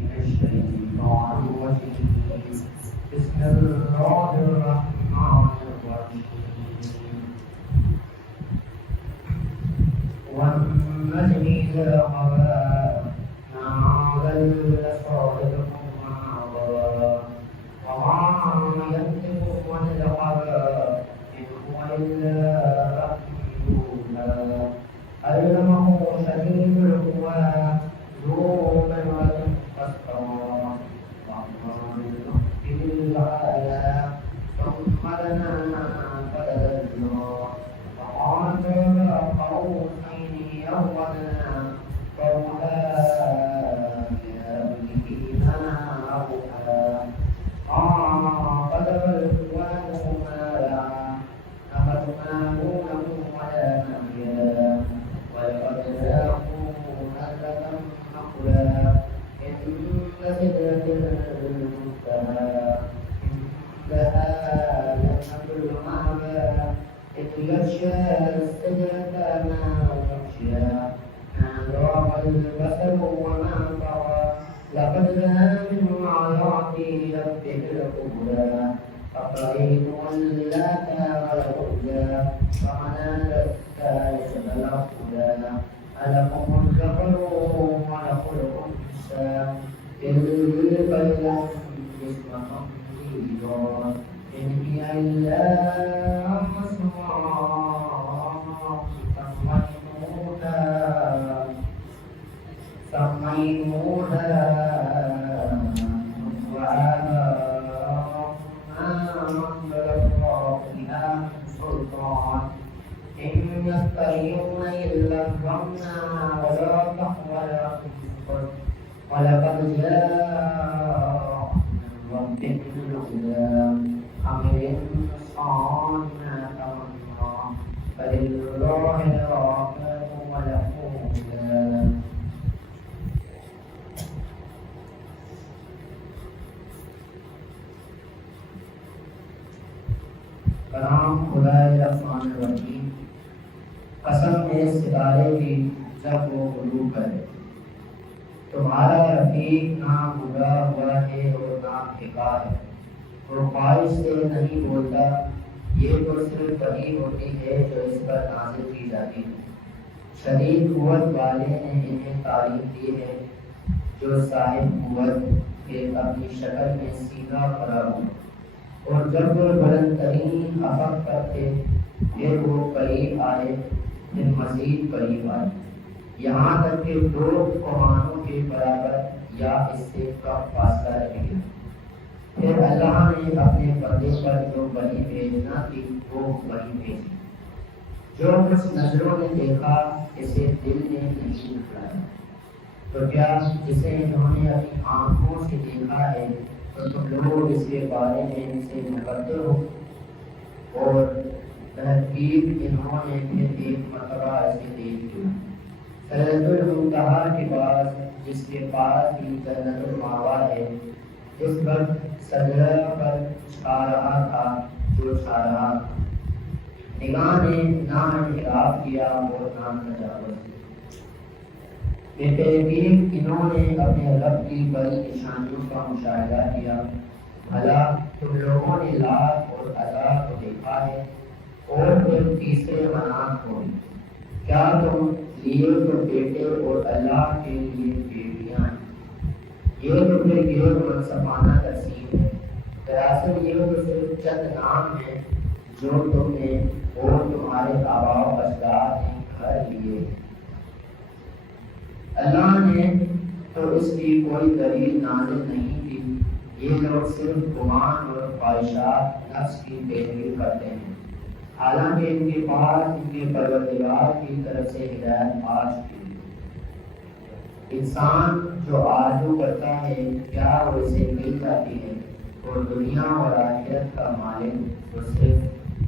من الشيطان الرجيم بسم الله الرحمن الرحيم والنجم إذا هوى ما ضل صاحبكم وما غوى وما ينطق عن الهوى إن هو إلا وحي يوحى علمه شديد القوى ذو مرة فاستوى وأما بالأفق الأعلى ثم دنا فتدلى فقال قوسين أو أدنى فأوحى إلى عبده ما أوحى فكذب الفؤاد ما رأى أفتمارونه على ما يرى ولقد ذاقوا نزلة أخرى عند سدرة المنتهى عندها جنة المأوى إذ يغشى السدرة ما يغشى ما ذاق البصر وما طغى لقد جاء من آيات ربك الكبرى أفرأيت اللات والعزى ومناة الثالثة الأخرى ألكم الذكر ولكم الأنثى تلك إذا قسمة ضيزى إن هي إلا سميتموها وآباؤكم ما أنزل الله بها من سلطان إن يتبعون إلا الظن ولا تحول ولقد جاء من ربك الهدى أم الإنسان ما تمنى فلله العاقبة وله الهدى کلام خدائے رحمان الرحیم قسم میں ستارے کی جب وہ غروب کرے تمہارا رفیق نہ بوڑھا ہوا ہے اور نہ پھیکا ہے وہ خواہش سے نہیں بولتا یہ تو صرف وہی ہوتی ہے جو اس پر نازل کی جاتی ہے شدید قوت والے نے انہیں تعلیم دی ہے جو صاحب قوت کے اپنی شکل میں سیدھا کھڑا ہو اور جب وہ بلند ترین افق پر تھے پھر وہ قریب آئے پھر مزید قریب آئے یہاں تک کہ دو کمانوں کے برابر یا اس سے کم فاصلہ رہ گیا پھر اللہ نے اپنے بندے پر جو وحی بھیجنا تھی وہ وحی بھیجی جو کچھ نظروں نے دیکھا اسے دل نے نہیں اٹھایا تو کیا جسے انہوں نے اپنی آنکھوں سے دیکھا ہے تو تم لوگ اس کے بارے میں ان سے مقدر ہو اور تحقیق انہوں نے پھر ایک مرتبہ ایسے دیکھ لیا سدرۃ المنتہا کے پاس جس کے پاس ہی جنت المأویٰ ہے اس وقت سجدہ پر چھا رہا تھا جو چھا رہا تھا نگاہ نے نہ انحراف کیا اور نہ تجاوز بے تحقیق انہوں نے اپنے رب کی بڑی نشانیوں کا مشاہدہ کیا بھلا تم لوگوں نے لات اور عزا کو دیکھا ہے اور پھر تیسرے منات کو کیا تم لیے تو بیٹے اور اللہ کے لیے بیٹیاں ہیں یہ تو پھر غیر منصفانہ تقسیم ہے دراصل یہ تو صرف چند نام ہیں جو تم نے اور تمہارے آباء و اجداد نے گھر لیے اللہ نے تو اس کی کوئی دلیل نازل نہیں کی یہ لوگ صرف گمان اور خواہشات نفس کی پیروی کرتے ہیں حالانکہ ان کے پاس ان کے پروردگار کی طرف سے ہدایت آ چکی ہے انسان جو آرزو کرتا ہے کیا وہ اسے مل جاتی ہے اور دنیا اور آخرت کا مالک وہ صرف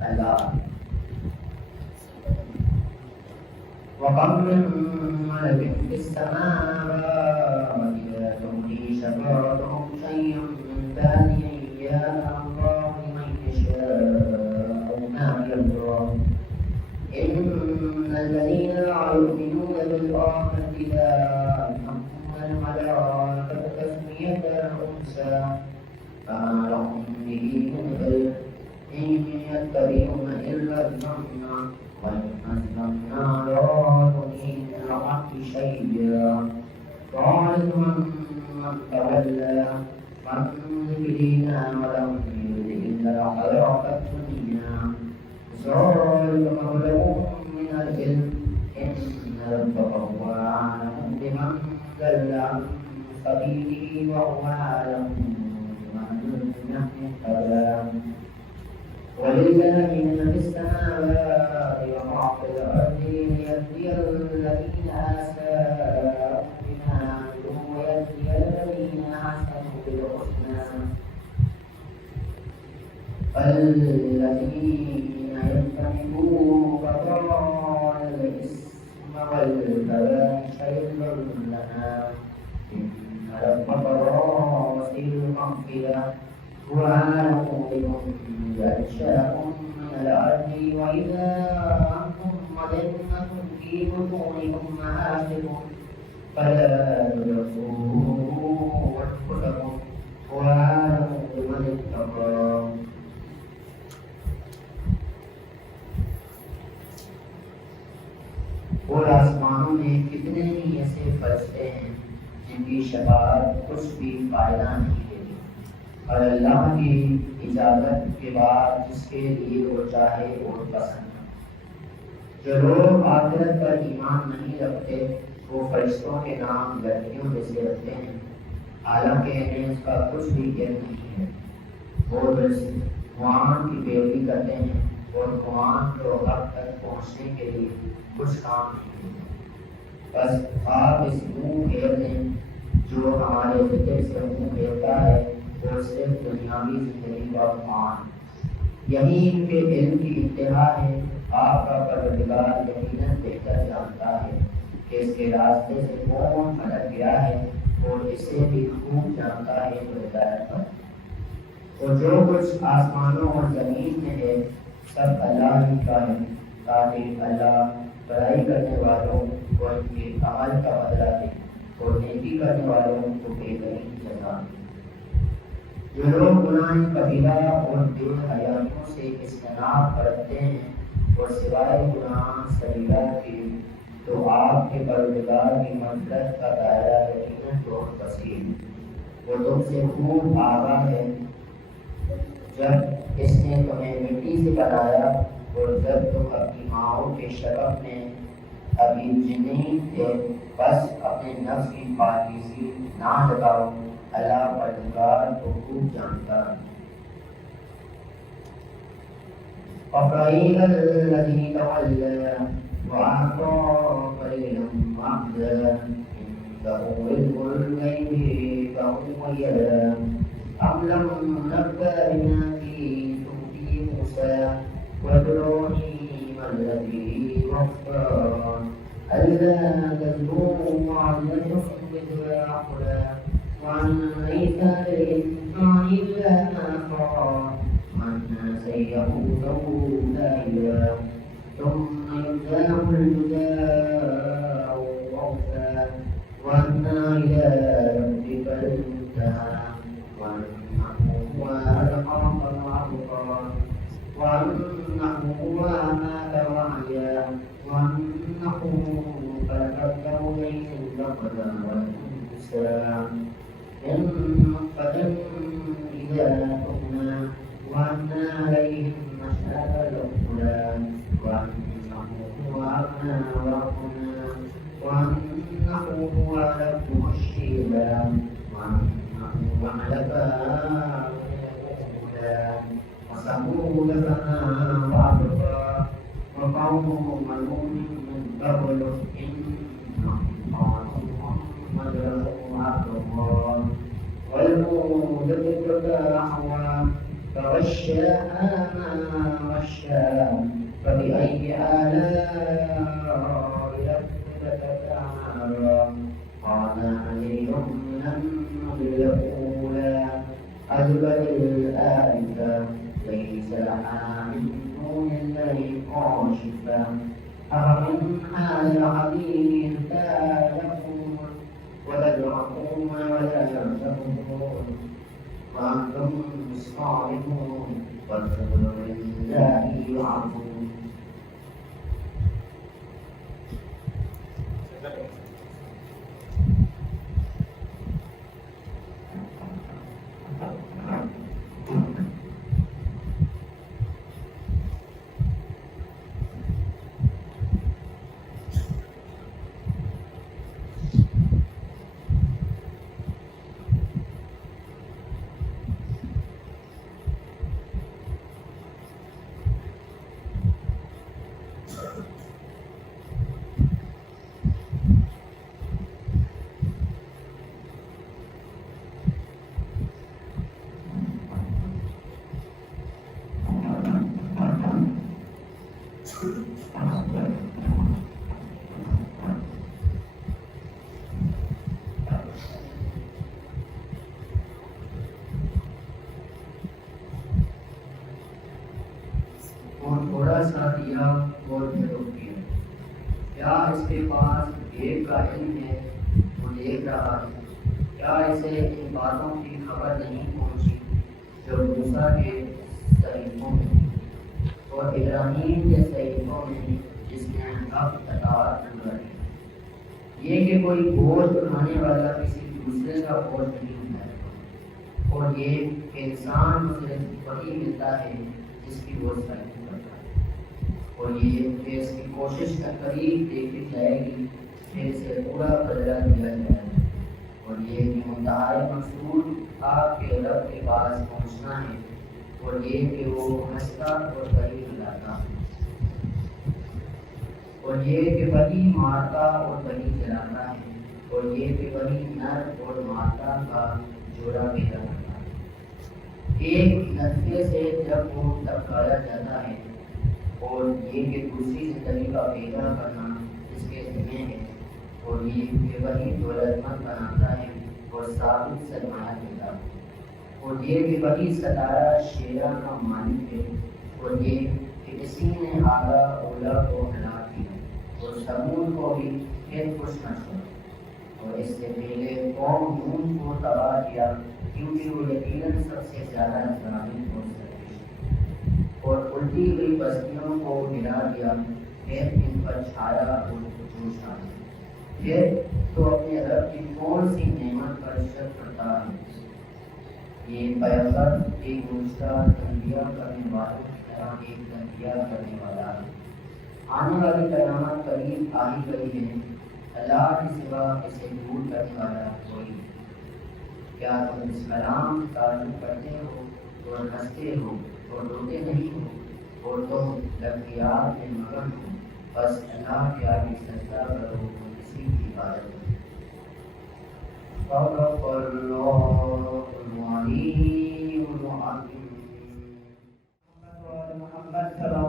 اللہ ہے وَكَمْ مِن مَلَكٍ فِي السَّمَاوَاتِ لَا تُغْنِي شَفَاعَتُهُمْ شَيْئًا إِلَّا يَعْلَمُ اللَّهُ لِمَن يَشَاءُ مَا يَرْضَىٰ إِنَّ الَّذِينَ لَا يُؤْمِنُونَ بِالْآخِرَةِ لَا يَرْحَمُهُمُ الْمَلَائِكَةُ موسى فما لهم به من علم إن يتبعون إلا الظن وإن أظلمنا لا تغني الحق شيئا قال من تولى عن ذكرنا ولم يرد إلا الحياة الدنيا ذلك مبلغ من العلم إن ربك هو أعلم بمن ضل عن سبيله وهو أعلم بمن اهتدى ولله من في السماوات وما في الأرض ليجزي الذين أساءوا بما عملوا ويجزي الذين أحسنوا بالحسنى الذين يجتنبون كبائر الإثم والفواحش إلا لنا إن ربك واسع المغفرة هو أعلم بكم ينشأكم من الأرض وإذا أنتم مضنة في بطون أمهاتكم فلا تزكوا أنفسكم هو أعلم بمن اتقى اور آسمانوں میں کتنے ہی ایسے فرشتے ہیں جن کی شفاعت کچھ بھی فائدہ نہیں دیتی اور اللہ کی اجازت کے بعد جس کے لیے وہ چاہے اور پسند جو لوگ آخرت پر ایمان نہیں رکھتے وہ فرشتوں کے نام لڑکیوں جیسے رکھتے ہیں حالانکہ انہیں اس کا کچھ بھی علم نہیں ہے وہ بس قرآن کی پیروی کرتے ہیں اور قرآن کو حق تک پہنچنے کے لیے کچھ کام نہیں ہے بس آپ اس منہ پھیر دیں جو ہمارے ذکر سے منہ پھیرتا ہے وہ صرف دنیاوی زندگی کا مان یہی ان کے علم کی انتہا ہے آپ کا پروردگار یقیناً بہتر جانتا ہے کہ اس کے راستے سے کون بھٹک گیا ہے اور اسے بھی خوب جانتا ہے تو ہدایت پر اور جو کچھ آسمانوں اور زمین میں ہے سب اللہ ہی کا ہے تاکہ اللہ برائی کرنے والوں کو ان کے عمل کا بدلہ دے اور نیکی کرنے والوں کو بہترین جزا دے جو لوگ گناہ کبیرہ اور بے حیائیوں سے اجتناب کرتے ہیں اور سوائے گناہ صغیرہ کے تو آپ کے پروردگار کی مغفرت کا دائرہ یقیناً بہت وسیع وہ تم سے خوب آگاہ ہے جب اس نے تمہیں مٹی سے بنایا اور جب تم اپنی ماؤں کے شرف میں ابھی جنین تھے بس اپنے نفس کی پاکیزی نہ جتاؤ اللہ پروردگار کو خوب جانتا ہے أفرأيت الذي تولى وأعطى قليلا وأعدى عنده علم الغيب فهو يرى أم لم ننبأ بما في صحف موسى وإبراهيم الذي وفى ألا تزروا وعدة وزر أخرى وأن ليس للإنسان إلا ما سعى وأن سيئوله دائما ثم يجزاه الجزاء الأوفى وأن إلى ربك المنتهى وأنه هو ألقى وأبقى وأنه هو أمات وأحيا وأنه خلق الزوجين الذكر والأنثى من نطفة إذا تمنى وأن عليهم نشأة الأخرى وأنه هو أغنى وأقنى وأنه هو رب الشيبة وأنه أهلك وثمود فما وأبقى وقوم من قبل إنهم قالوا محمد رسول الله والمؤتفكة أهوى فغشاها ما غشى فبأي آلاء ربك تتمارى قال علي من النبي الأولى أدبر الآلفة ليس لها من دون الله كاشفة أفمن هذا الحديث تألفون وتدعون ولا تنظرون وأنتم صالحون والفضل لله يعظون. تھوڑا سا دیا اور پھر رک گیا. کیا اس کے پاس غیب کا علم ہے؟ وہ دیکھ رہا ہے. کیا اسے ان باتوں کی خبر نہیں پہنچی جو موسیٰ کے صحیفوں میں اور ابراہیم کے صحیفوں میں جس میں حق اطاعت ہے؟ یہ کہ کوئی بوجھ اٹھانے والا کسی دوسرے کا بوجھ نہیں ہے، اور یہ کہ انسان اسے وہی ملتا ہے جس کی وہ صحیح کرتا ہے، اور یہ کہ اس کی کوشش کا قریب دیکھی جائے گی پھر اسے پورا بدلہ دیا جائے گا، اور یہ کہ منتہائی مقصود آپ کے رب کے پاس پہنچنا ہے، اور یہ کہ وہ ہنستا اور قریب لاتا ہے، اور یہ کہ وہی مارتا اور وہی جلاتا ہے، اور یہ کہ وہی نر اور مادہ کا جوڑا پیدا کرتا ہے، ایک نطفے سے جب وہ ٹکرایا جاتا ہے، اور یہ کہ دوسری زندگی کا پیدا کرنا اس کے ذمہ ہے، اور یہ کہ وہی دولت مند بناتا ہے اور ثابت سرمایہ دیتا ہے، اور یہ کہ وہی ستارہ شیرہ کا مالک ہے، اور یہ کہ اسی نے آدھا اولا کو ہلاک کیا اور سمود کو بھی پھر خوش نہ چھوڑا، اور اس سے پہلے قوم نون کو تباہ کیا کیونکہ وہ یقیناً سب سے زیادہ ظالم ہو سکتے، اور الٹی ہوئی بستیوں کو گرا دیا، پھر ان پر چھایا اور جوش آیا. پھر تو اپنے رب کی کون سی نعمت پر شک کرتا ہے؟ یہ پیغمبر ایک گزشتہ تنبیہ کرنے والوں کی طرح ایک تنبیہ کرنے والا ہے. آنے والی قیامت قریب آ ہی گئی ہے، اللہ کے سوا اسے دور کرنے والا کوئی نہیں. کیا تم اس کلام تعلق کرتے ہو اور ہنستے ہو اور روتے نہیں ہو، اور تم لغزیات میں مگن ہو؟ بس اللہ کے آگے سجدہ کرو اور اسی کی عبادت کرو. صدق اللہ العلی العظیم. محمد صلی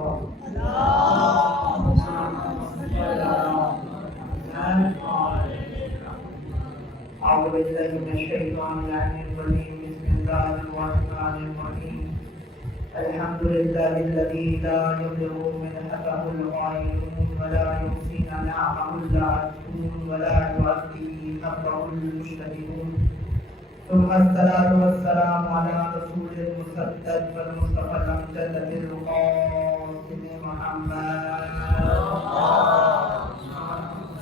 أعوذ بالله من الشيطان الرجيم. بسم الله الرحمن الرحيم. الحمد لله الذي لا يبلغ منحته الغائبون ولا يحصي نعمه العالمون ولا يؤدي حقه المشتهدون. ثم الصلاة والسلام على رسول المسدد والمصطفى الأمجد القاسم محمد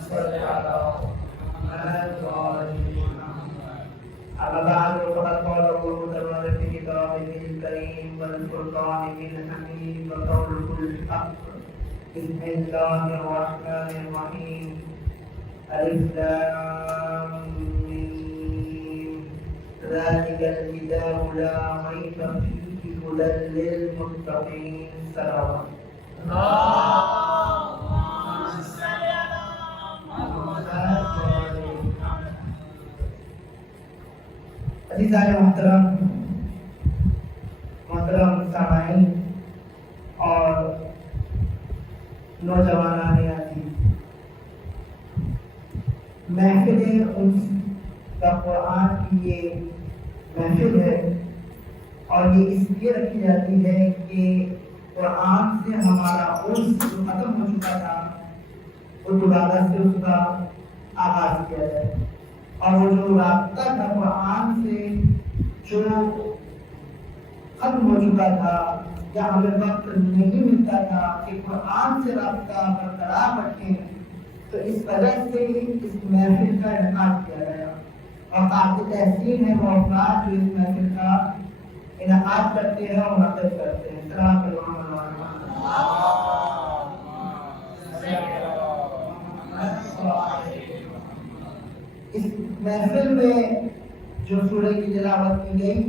صلى الله عليه وسلم. أما بعد فقد قال الله تعالى في كتابه الكريم والفرقان الحميد وقوله الحق. بسم الله الرحمن الرحيم. ألف لام ميم. ذلك الكتاب لا ريب فيه هدى للمتقين. سلام. عزیزان محترم سامعین اور نوجوانان عزیز، محفل انس کا قرآن کی یہ محفل ہے، اور یہ اس لیے رکھی جاتی ہے کہ قرآن سے ہمارا انس جو ختم ہو چکا تھا وہ دوبارہ سے اس کا آغاز کیا جائے. اور وہ جو رابطہ تھا قرآن سے جو ختم ہو چکا تھا یا ہمیں وقت نہیں ملتا تھا کہ قرآن سے رابطہ برقرار رکھیں، تو اس وجہ سے اس محفل کا انعقاد کیا گیا۔ اور قابل تحسین ہے وہ افراد جو اس محفل کا انعقاد کرتے ہیں اور منعقد کرتے ہیں۔ السلام علیکم۔ اس محفل میں جو سورہ کی تلاوت کی گئی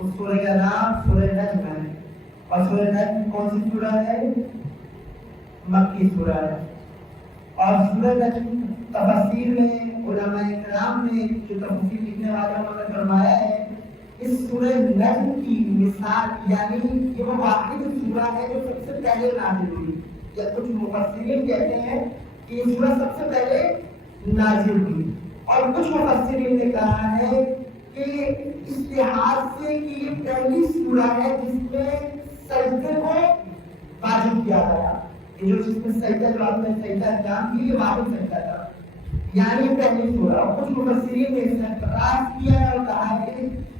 اس سورہ کا نام سورہ نجم ہے، اور سورہ نجم کون سی سورہ ہے؟ مکی سورہ ہے۔ اور سورہ نجم تفسیر میں علماء کرام نے جو تفسیر لکھنے والوں نے فرمایا ہے، اس سورہ نجم کی مثال یعنی یہ وہ واحد سورہ ہے جو سب سے پہلے نازل ہوئی، یا کچھ مفسرین کہتے ہیں کہ یہ سورہ سب سے پہلے نازل ہوئی، اور کچھ مفسرین نے کہا ہے کہ اس لحاظ سے کہ یہ پہلی سورہ ہے جس میں سجدے کو واجب کیا گیا، یہ جو جس میں سجدہ جو آپ نے سجدہ انجام دی یہ واجب سجدہ تھا، یعنی پہلی سورہ۔ اور کچھ مفسرین نے اس میں اعتراض کیا ہے اور کہا ہے کہ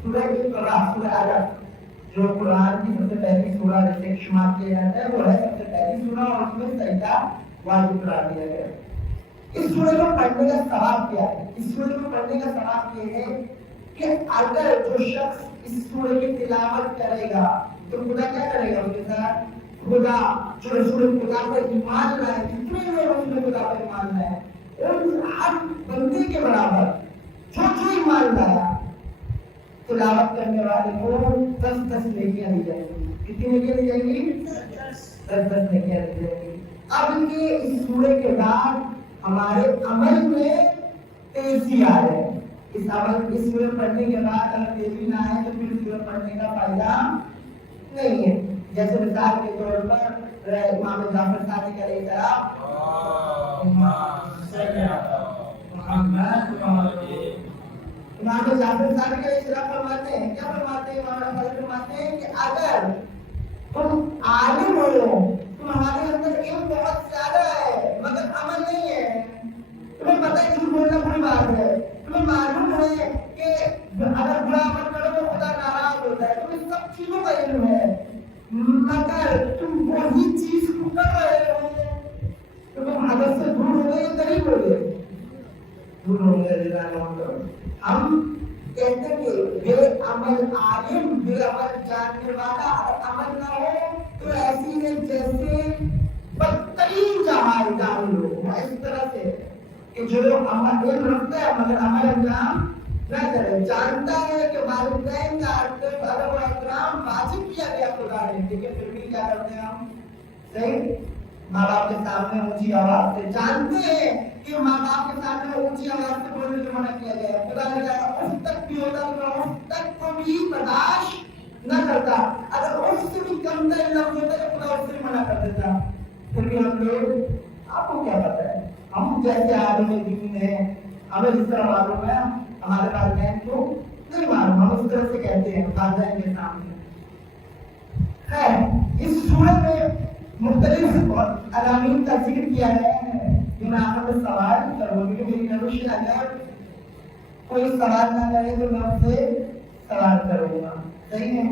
سورہ اقرا، سورہ علق جو قرآن کی سب سے پہلی سورہ جیسے شمار کیا جاتا ہے وہ ہے سب سے پہلی سورہ، اور اس میں سجدہ واجب قرار دیا گیا۔ اس سورہ کو پڑھنے کا ثواب کیا ہے؟ اس سورہ کو پڑھنے کا ثواب یہ ہے کہ اگر جو شخص اس سورہ کی تلاوت کرے گا تو خدا کیا کرے گا اس کے ساتھ؟ خدا جو رسول خدا پر ایمان لائے، جتنے لوگ رسول خدا پر ایمان لائے ان ہر بندے کے برابر جو ایمان لایا تلاوت کرنے والے کو 10 نیکیاں دی جائیں گی۔ کتنی نیکیاں دی جائیں گی؟ 10 نیکیاں دی جائیں گی۔ اب کے اس سورہ کے بعد ہمارے عمل میں تیزی آ رہے ہیں۔ اس سورہ پڑھنے کے بعد اگر تیزی نہ آئے تو پھر سورہ پڑھنے کا فائدہ نہیں ہے۔ جیسے مثال کے طور پر امام جعفر صادق علیہ السلام امام جعفر صادق علیہ السلام فرماتے ہیں، کیا فرماتے ہیں؟ امام جعفر فرماتے ہیں کہ اگر تم عالم ہو، تمہارے اندر علم بہت زیادہ ہے مگر عمل نہیں ہے، تمہیں پتہ ہے جھوٹ بولنا بری بات ہے، تمہیں معلوم ہے کہ اگر برا عمل کرو تو خدا ناراض ہوتا ہے، تمہیں سب چیزوں کا علم ہے مگر تم وہی چیز کو کر رہے ہو تو تم حدث سے دور ہو گئے یا قریب ہو گئے؟ دور ہو گئے۔ ہم کہتے ہیں کہ بے عمل عالم، بے عمل جاننے والا اگر عمل نہ ہو تو ایسی ہے جیسے بدترین جہاز جاہل ہو، اس طرح سے کہ جو عمل علم رکھتا ہے مگر عمل انجام نہ کرے، جانتا ہے کہ والدین کا ادب و احترام واجب کیا گیا خدا نے، لیکن پھر بھی کیا کرتے ہیں ہم؟ صحیح ماں باپ کے سامنے اونچی آواز سے، جانتے ہیں کہ ماں باپ کے سامنے اونچی آواز سے بولنے سے منع کیا گیا، خدا نے کہا اس تک بھی ہوتا تو اس تک کو بھی برداشت نہ کرتا، اگر اس سے بھی کم تر لفظ ہوتا تو خدا اس سے منع کر دیتا، پھر بھی ہم لوگ آپ کو کیا پتا ہے؟ ہم جیسے عالم دین ہیں، ہمیں جس طرح معلوم ہے ہمارے والدین کو نہیں معلوم، ہم اس طرح سے کہتے ہیں والدین کے سامنے۔ خیر، اس صورت میں مختلف علامین کا ذکر کیا گیا ہے، جو میں آپ کو سوال کروں گی، میری نوش اگر کوئی سوال نہ کرے تو میں اس سے سوال کروں گا، صحیح ہے؟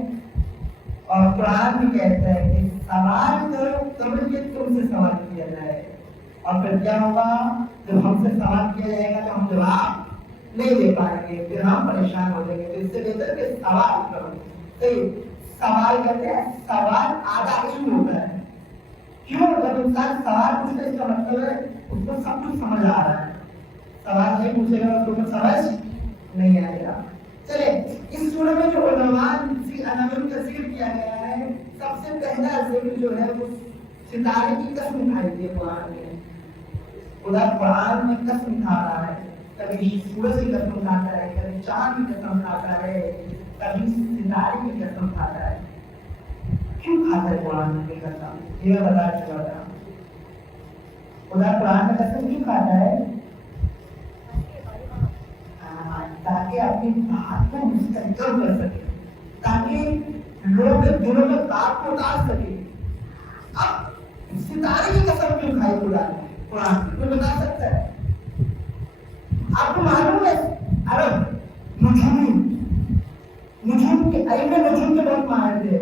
اور قرآن بھی کہتا ہے کہ سوال کرو تب کہ تم سے سوال کیا جائے، اور پھر کیا ہوگا؟ جب ہم سے سوال کیا جائے گا تو ہم جواب نہیں دے پائیں گے، پھر ہم پریشان ہو جائیں گے، تو اس سے بہتر کہ سوال کرو۔ صحیح، سوال کرتے ہیں، سوال آدھا علم ہوتا ہے۔ کیوں؟ جب انسان سوال پوچھتا ہے اس کا مطلب ہے اس کو سب کچھ سمجھ آ رہا ہے، سوال نہیں پوچھے گا اس کو کچھ سمجھ نہیں آئے گا۔ چلے، اس سورہ میں جو عنوان کا ذکر کیا گیا ہے، سب سے پہلا ذکر جو ہے وہ ستارے کی قسم کھائی تھی قرآن میں۔ خدا قرآن میں قسم کھا رہا ہے، کبھی سورج کی قسم کھاتا ہے، کبھی چاند کی قسم کھاتا ہے، کبھی ستارے کی قسم کھاتا ہے۔ کیوں کھاتا ہے قرآن کی قسم؟ یہ میں بتا چکا تھا۔ خدا قرآن میں قسم کیوں کھاتا ہے؟ تاکہ اپنی بات کو مستقل کر سکے، تاکہ لوگ دلوں میں بات کو ڈال سکے۔ اب ستارے کی قسم کیوں کھائی خدا نے قرآن کی؟ کوئی بتا سکتا ہے؟ آپ کو معلوم ہے عرب نجوم کے علم نجوم کے بہت ماہر تھے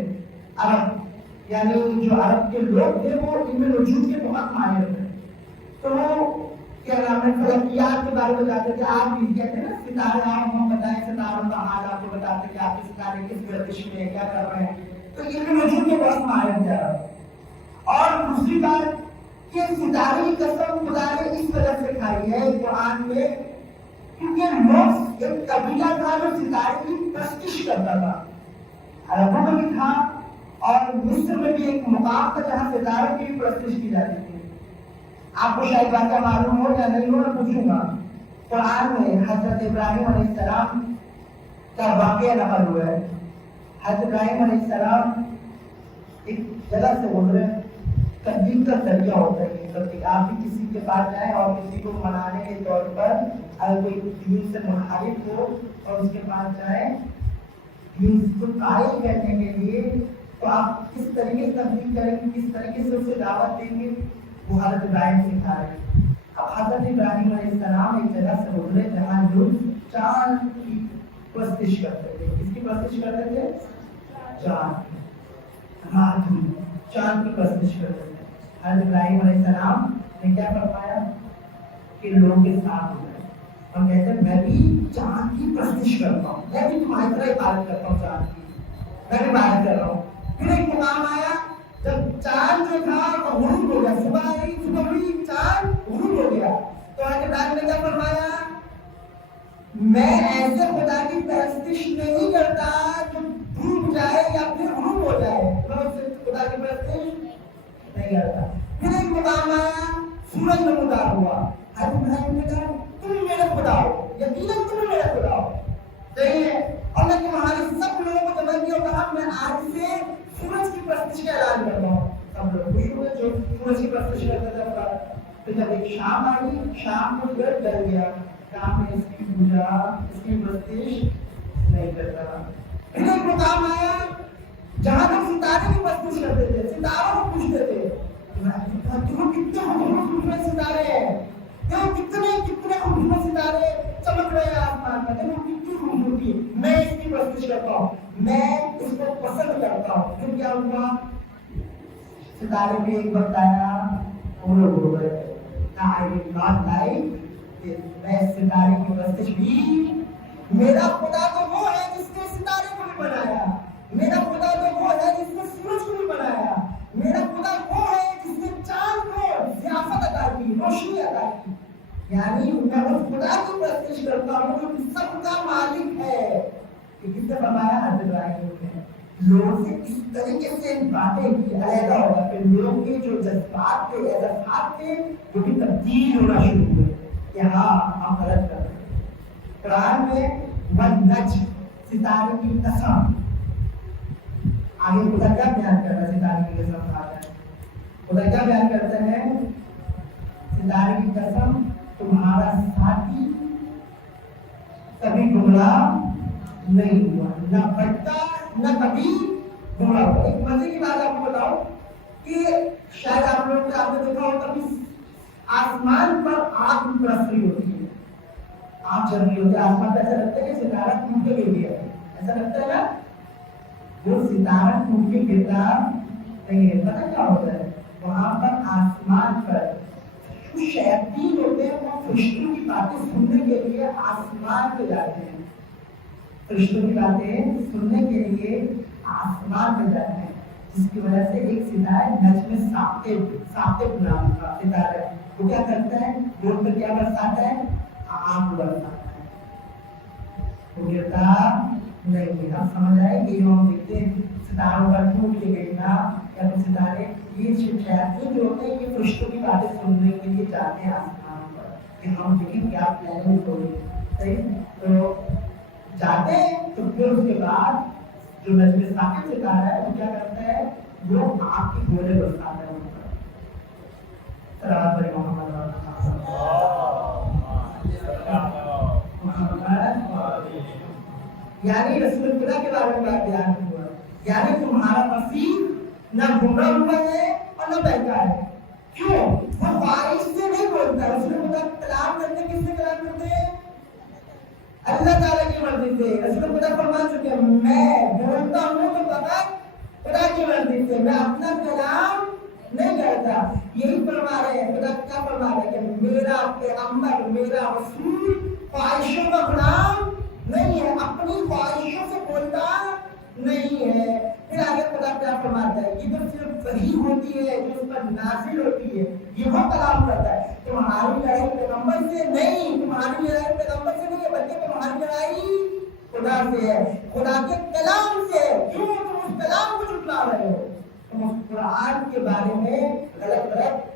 عرب، یعنی جو عرب کے لوگ تھے وہ علم نجوم کے بہت ماہر تھے. تو وہ کیا نام ہے فلکیات کے بارے میں بتاتے تھے. آپ بھی کہتے ہیں نا ستارے، آپ ہم بتائیں ستاروں کا حال آپ کو بتاتے کہ آپ کے ستارے کس گردش میں کیا کر رہے ہیں. تو علم نجوم کے بہت ماہر تھے عرب. اور دوسری بات کہ ستارے کی قسم خدا نے اس طرح سے کھائی ہے قرآن میں، کیونکہ لوگ ایک قبیلہ تھا جو ستارے کی پرستش کرتا تھا. عربوں میں بھی تھا اور مصر میں بھی ایک مقام تھا جہاں ستاروں کی پرستش کی جاتی تھی. آپ کو شاید واقعہ معلوم ہو یا نہیں ہو، میں پوچھوں گا. قرآن میں حضرت ابراہیم علیہ السلام کا واقعہ نقل ہوا ہے. حضرت ابراہیم علیہ السلام ایک جگہ سے گزرے. تقدیم کا طریقہ ہوتا ہے کہ آپ بھی کسی کے پاس جائیں اور کسی کو منانے کے طور پر اگر کوئی دین سے منحرف ہو اور اس کے پاس جائیں دین کو قائم کرنے کے لیے، تو آپ کس طریقے سے تقدیم کریں گے، کس طریقے سے اسے دعوت دیں گے، وہ حضرت ابراہیم سکھا رہے ہیں. اب حضرت ابراہیم علیہ السلام ایک جگہ سے گزرے جہاں لوگ چاند کی پرستش کرتے تھے. کس کی پرستش کرتے تھے؟ چاند کی پرستش کرتے تھے. حضرت ابراہیم علیہ السلام نے کیا فرمایا کہ لوگوں کے ساتھ ہو گئے اور کہتے ہیں میں بھی چاند کی پرستش کرتا ہوں، میں بھی تمہاری طرح عبادت کرتا ہوں، چاند کی میں بھی عبادت کر رہا ہوں. پھر ایک مقام آیا جب چاند جو تھا وہ غروب ہو گیا، صبح آئی صبح ہوئی چاند غروب ہو گیا. تو حضرت ابراہیم نے کیا فرمایا، میں ایسے خدا کی پرستش نہیں کرتا جو ڈوب جائے یا پھر غروب ہو جائے، میں اس سے خدا کی پرستش نہیں کرتا. پھر ایک مقام آیا سورج نمودار ہوا. حضرت ابراہیم نے کہا تم میرے خدا ہو، یقیناً تم میرے خدا ہو. صحیح ہے. اور میں تمہارے سب لوگوں کو جمع کیا اور کہا میں آج سے سورج کی پرستش کا اعلان کرتا ہوں. سب لوگ خوش ہوئے جو سورج کی پرستش کرتے تھے. پھر جب ایک شام آئی، شام کو گرد ڈر گیا، شام میں اس کی پوجا اس کی پرستش نہیں کرتا. پھر ایک مقام آیا جہاں تک ستارے کی پرستش کرتے تھے، ستاروں کو پوچھتے تھے کتنے خوبصورت ستارے ہیں، کتنے خوبصورت ستارے چمک رہے ہیں آسمان میں، دیکھو کتنی خوبصورتی، میں اس کی پرستش کرتا ہوں، میں اس کو پسند کرتا ہوں. پھر کیا ہوا، ستارے بھی ایک وقت آیا وہ لوگ ہو گئے. میں ستارے کی پرستش بھی، میرا خدا تو وہ ہے جس نے ستارے کو بھی بنایا، میرا خدا تو وہ ہے جس نے سورج کو بھی بنایا، میرا خدا وہ ہے جس نے چاند کو ضیافت عطا کی، روشنی عطا کی. یعنی میں اس خدا کی پرستش کرتا ہوں جو سب کا مالک ہے. کس نے فرمایا؟ حضرت ابراہیم نے. لوگوں سے اس طریقے سے باتیں کی علیحدہ ہوگا کہ لوگوں کے جو جذبات تھے، احساسات تھے، وہ بھی تبدیل ہونا شروع ہوئے کہ ہاں ہم غلط کر رہے ہیں. قرآن میں والنجم، ستارے کی قسم، آگے خدا کیا بیان کر رہا ہے؟ ستارے کی قسم کھاتا ہے. خدا کیا بیان کرتے ہیں؟ ستارے کی قسم تمہارا ساتھی کبھی گمراہ نہیں ہوا، نہ بھٹکا نہ کبھی گمراہ ہوا. ایک مزے کی بات آپ کو بتاؤں کہ شاید آپ لوگ آپ نے دیکھا ہو کبھی آسمان پر آگ برس رہی ہوتی ہے، آگ جل رہی ہوتی ہے آسمان پہ، ایسا لگتا ہے کہ ستارہ ٹوٹ کے گر گیا ہے، ایسا لگتا ہے نا. وہ ستارہ ٹوٹ کے گرتا نہیں ہے. پتہ کیا ہوتا ہے وہاں پر آسمان پر جو شیاطین ہوتے ہیں وہ فرشتوں کی باتیں سننے کے لیے آسمان پہ جاتے ہیں، فرشتوں کی باتیں سننے کے لیے آسمان پہ جاتے ہیں، جس کی وجہ سے ایک ستارہ نجم ثاقب نام کا ستارہ ہے. وہ کیا کرتا ہے؟ روڈ پہ کیا برساتا ہے؟ آگ برساتا ہے. وہ گرتا نہیں. آپ سمجھ آئے کہ جو ہم دیکھتے ہیں ستاروں کا ٹوٹ کے گرنا یا پھر ستارے، یہ شیاطین جو ہوتے ہیں یہ فرشتوں کی باتیں سننے کے لیے جاتے ہیں آسمان پر کہ ہم دیکھیں کیا پلاننگ ہو رہی ہے. صحیح. تو جاتے ہیں تو پھر اس کے بعد جو نجم ثاقب ستارہ ہے وہ کیا کرتا ہے؟ وہ آگ کی گولے برساتا ہے. صلوات علی محمد. یعنی رسول خدا کے بارے میں بیان ہوا، یعنی تمہارا مسیح نہ گمراہ ہوا ہے اور نہ بہکا ہے. کیوں؟ وہ خواہش سے نہیں بولتا. رسول خدا کلام کرتے کس سے کلام کرتے ہیں؟ اللہ تعالیٰ کی مرضی سے رسول خدا فرما چکے میں بولتا ہوں تو فقط خدا کی مرضی سے، میں اپنا کلام نہیں کرتا. یہی فرما رہے ہیں خدا کیا فرما رہے ہیں کہ میرا پیغمبر میرا رسول خواہشوں کا غلام نہیں ہے، اپنی خواہشوں سے بولتا نہیں ہے. پھر آگے خدا کیا فرماتا ہے یہ تو صرف وحی ہوتی ہے جو اس پر نازل ہوتی ہے، یہ وہ کلام کرتا ہے. تمہاری لڑائی پیغمبر سے نہیں، تمہاری لڑائی پیغمبر سے نہیں ہے بلکہ تمہاری لڑائی خدا سے ہے، خدا کے کلام سے. کیوں تم اس کلام کو جھٹلا رہے ہو؟ تم اس قرآن کے بارے میں غلط غلط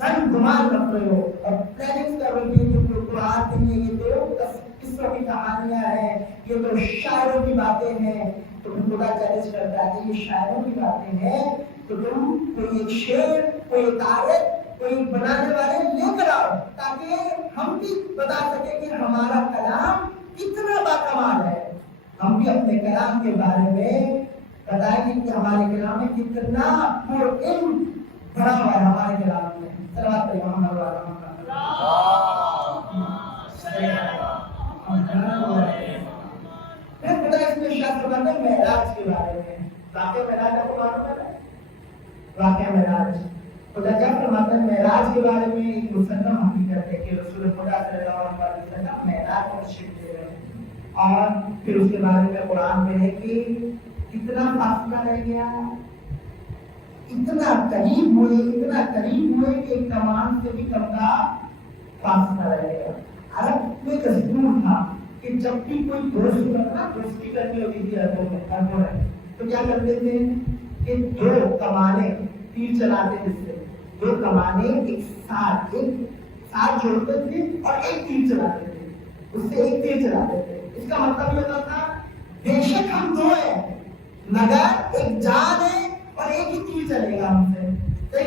سن گمان رکھ رہے ہو اور پلاننگ کر رہے ہو کہ قرآن کے لیے یہ تو قصوں کی کہانیاں ہیں، یہ تو شاعروں کی باتیں ہیں. تو خدا چیلنج کرتا ہے یہ شاعروں کی باتیں ہیں تو تم کوئی ایک شعر، کوئی ایک آیت، کوئی بنانے والے لے کر آؤ تاکہ ہم بھی بتا سکیں کہ ہمارا کلام کتنا باکمال ہے. ہم بھی اپنے کلام کے بارے میں بتائیں گے کہ ہمارے کلام میں کتنا پرعلم بھرا ہوا ہے. ہمارے کلام میں صلوات پڑھیں محمد و آل محمد. پھر خدا اس میں ارشاد فرماتا ہے معراج کے بارے میں. واقعہ معراج آپ کو معلوم ہے؟ واقعہ معراج خدا کیا فرماتا ہے معراج کے بارے میں؟ ایک مسلم حقیقت ہے کہ رسول خدا صلی اللہ علیہ وسلم معراج کو تشریف لے رہے ہیں. اور پھر اس کے بارے میں قرآن میں ہے کہ کتنا فاصلہ رہ گیا، اتنا قریب ہوئے کہ ایک کمان سے بھی کم کا فاصلہ رہ گیا. عرب میں دستور تھا کہ جب بھی کوئی دوست کرنا، دوستی کرنی ہوتی تھی عربوں میں تو کیا کرتے تھے کہ دو کمانے تیر چلاتے تھے، جس سے دو کمانے ایک ساتھ جوڑتے تھے اور ایک تیر چلاتے تھے، اس سے ایک تیر چلاتے تھے. اس کا مطلب یہ ہوتا تھا بے شک ہم دو ہیں مگر ایک جان ہے اور ایک ہی تیر چلے گا ہم سے.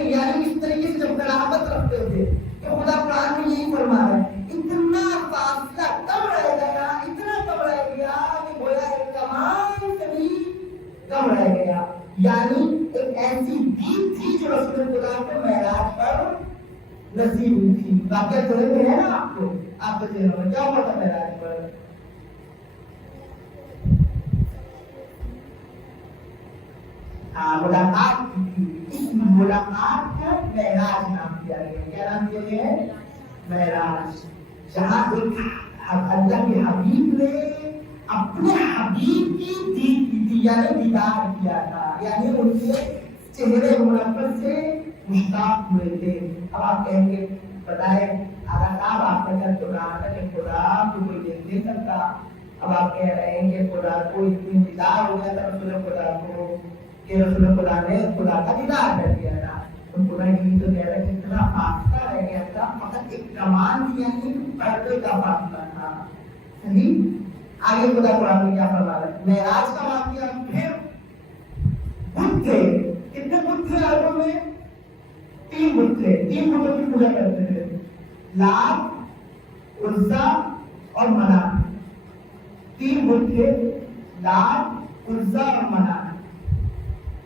یعنی اس طریقے سے جب قرابت رکھتے تھے تو خدا قرآن میں یہی فرما رہا ہے اتنا فاصلہ کم رہ گیا، اتنا کم رہ گیا کہ گویا ایک کمان سے بھی کم رہ گیا. یعنی ایک ایسی دید تھی جو رسول خدا کو معراج پر نصیب ہوئی تھی. واقعہ ذہن میں ہے نا آپ کو؟ آپ کے ذہن میں کیا ہوا تھا معراج پر؟ ملاقات کی تھی. اس ملاقات کو معراج نام دیا گیا. کیا نام دیا گیا ہے؟ معراج. جہاں ایک اللہ کے حبیب نے اپنے حبیب کی دید کی تھی، یعنی دیدار کیا تھا، یعنی ان کے چہرے منور سے مشتاق ہوئے تھے. اب آپ کہیں گے بتائیں اگر آپ نے کل تو کہا تھا کہ خدا کو کوئی دیکھ نہیں سکتا، اب آپ کہہ رہے ہیں کہ خدا کو اتنی دیدار ہو گیا تھا رسول خدا کو کہ رسول خدا نے خدا کا دیدار کر دیا تھا. تو خدا یہی تو کہہ رہا ہے کہ اتنا فاصلہ رہ گیا تھا، فقط ایک کمان کی یعنی پردے کا فاصلہ تھا. صحیح. آگے خدا قرآن میں کیا فرما رہا ہے؟ معراج کا واقعہ. پھر بت تھے. کتنے بت تھے عربوں میں؟ 3 بت تھے. 3 بتوں کی پوجا کرتے تھے، لات، عزا اور منات. 3 بت تھے، لات، عزا اور منات.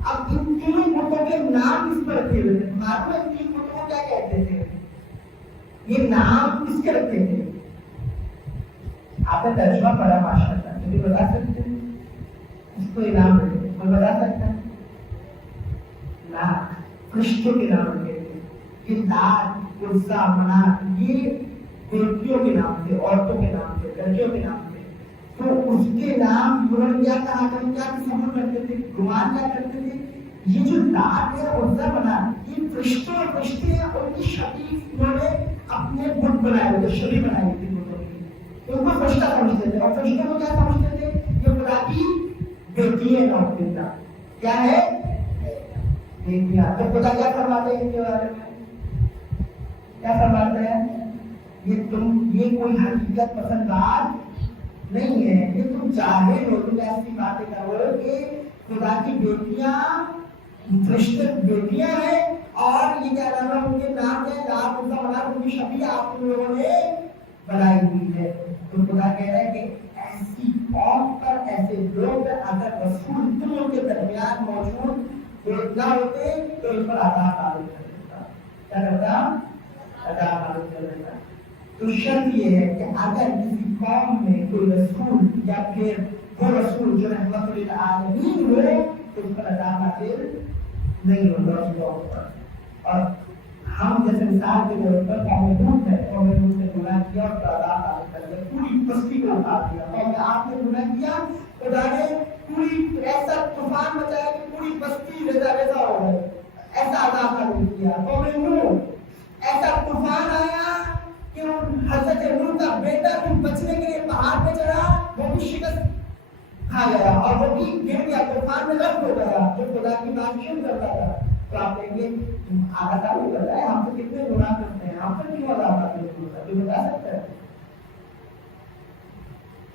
اب ان تینوں بتوں کے نام اس پر رکھے ہوئے تھے. معلوم ہے 3 بتوں کو کیا کہتے تھے؟ یہ نام کس کے رکھتے تھے؟ آپ نے ترجمہ پڑھا ماشاءاللہ، مجھے بتا سکتے ہیں اس کو انعام رکھے؟ کوئی بتا سکتا ہے؟ لات، فرشتوں کے نام رکھے تھے. یہ لات، عزا، منات یہ بیٹیوں کے نام تھے، عورتوں کے نام تھے، لڑکیوں کے نام تھے. تو اس کے نام انہوں نے کیا کہا کرتے، کیا تصور کرتے تھے، گمان کیا کرتے تھے؟ یہ جو لات ہے، عزا، منات یہ فرشتے ہیں، ان کی شکل انہوں نے اپنے بت بنائے ہوئے تھے، شبیہ بنائی ہوئی تھی بتوں کی. ان کو فرشتہ سمجھتے تھے اور فرشتوں کو کیا سمجھتے تھے؟ یہ خدا کی بیٹی ہے. نوکریتا کیا ہے؟ بیٹیاں. تو خدا کیا فرماتے ہیں ان کے بارے میں؟ کیا فرماتے ہیں؟ یہ کوئی حقیقت پسند بات نہیں ہے، یہ تم جاہل ہو، تم ایسی باتیں کرو کہ خدا کی بیٹیاں فرشتے بیٹیاں ہیں اور یہ کیا نام ہے ان کے نام ہے لات، عزا، منات ان کی شبیہ آپ لوگوں نے بنائی ہوئی ہے. تو خدا کہہ رہا ہے کہ ایسی قوم پر، ایسے لوگ اگر رسول تم کے درمیان موجود نہ ہوتے تو ان پر عذاب نازل کر دیتا. کیا کرتا؟ عذاب نازل کر دیتا. تو شرط یہ ہے کہ اگر کسی قوم میں کوئی رسول یا پھر وہ رسول جو رحمت للعالمین ہو تو اس پر عذاب نازل نہیں ہوگا اس قوم پر. اور ہم جیسے مثال کے طور پر قوم لوط ہے, قوم لوط نے گناہ کیا اور عذاب نازل کر دیا, پوری بستی کو اٹھا دیا. قوم عاد نے گناہ کیا, خدا نے پوری ایسا طوفان مچایا کہ پوری بستی ریزہ ریزہ ہو گئی, ایسا عذاب نازل کیا. قوم نوح ایسا طوفان آیا کہ حضرت نوح کا بیٹا بھی بچنے کے لیے پہاڑ پہ چڑھا, وہ بھی شکست کھا گیا اور وہ بھی گر گیا, طوفان میں غرق ہو گیا جو خدا کی بات کیوں کرتا تھا. تو آپ کہیں گے آگا تعلق کرتا ہے, ہم تو کتنے گناہ کرتے ہیں, ہم پر کیوں عذاب نازل ہوتا ہے, کوئی بتا سکتا ہے؟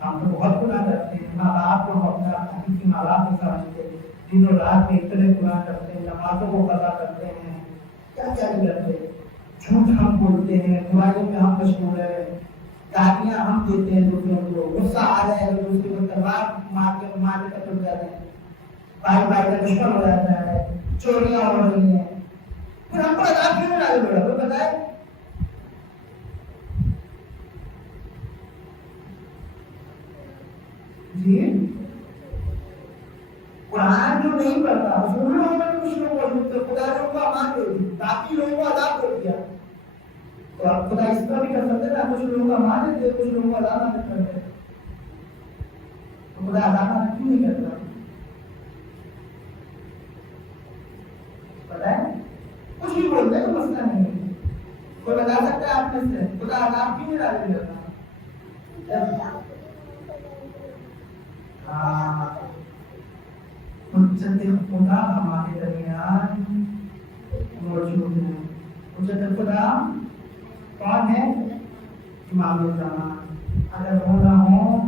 ہم تو بہت گناہ کرتے ہیں, ماں باپ کو اپنا حقیقی ماں باپ نہیں سمجھتے, دن رات میں اتنے گناہ کرتے ہیں, نمازوں کو قضا کرتے ہیں, کیا کیا نہیں کرتے, جھوٹ ہم بولتے ہیں, برائیوں میں ہم مشغول ہیں, گالیاں ہم دیتے ہیں دوسروں کو, غصہ آ جائے تو دوسرے کو تلوار مار کے قتل جاتے ہیں, بھائی بھائی کا دشمن ہو جاتا ہے, چوریاں ہو رہی ہیں, پھر ہم کو عذاب کیوں نازل ہو رہا ہے وہ بتائے؟ جی قرآن جو نہیں پڑھتا اس لوگوں میں کچھ لوگوں کو خدا نے ان کو امان دے دی, باقی لوگوں کو عذاب کر دیا. تو آپ خدا اس طرح بھی کر سکتے نا, کچھ لوگوں کا مان دیتے, کچھ لوگوں کو عذاب نہ کرتے, تو خدا عذاب نہ کیوں نہیں کرتا؟ پتہ ہے کچھ بھی بولتے ہیں تو مسئلہ نہیں ہے, کوئی بتا سکتا ہے آپ میں سے خدا عذاب کیوں نہیں ڈالے کرتا؟ حجت خدا ہمارے درمیان موجود ہے. حجت خدا کون ہے؟ امام زمان. اگر وہ نہ ہو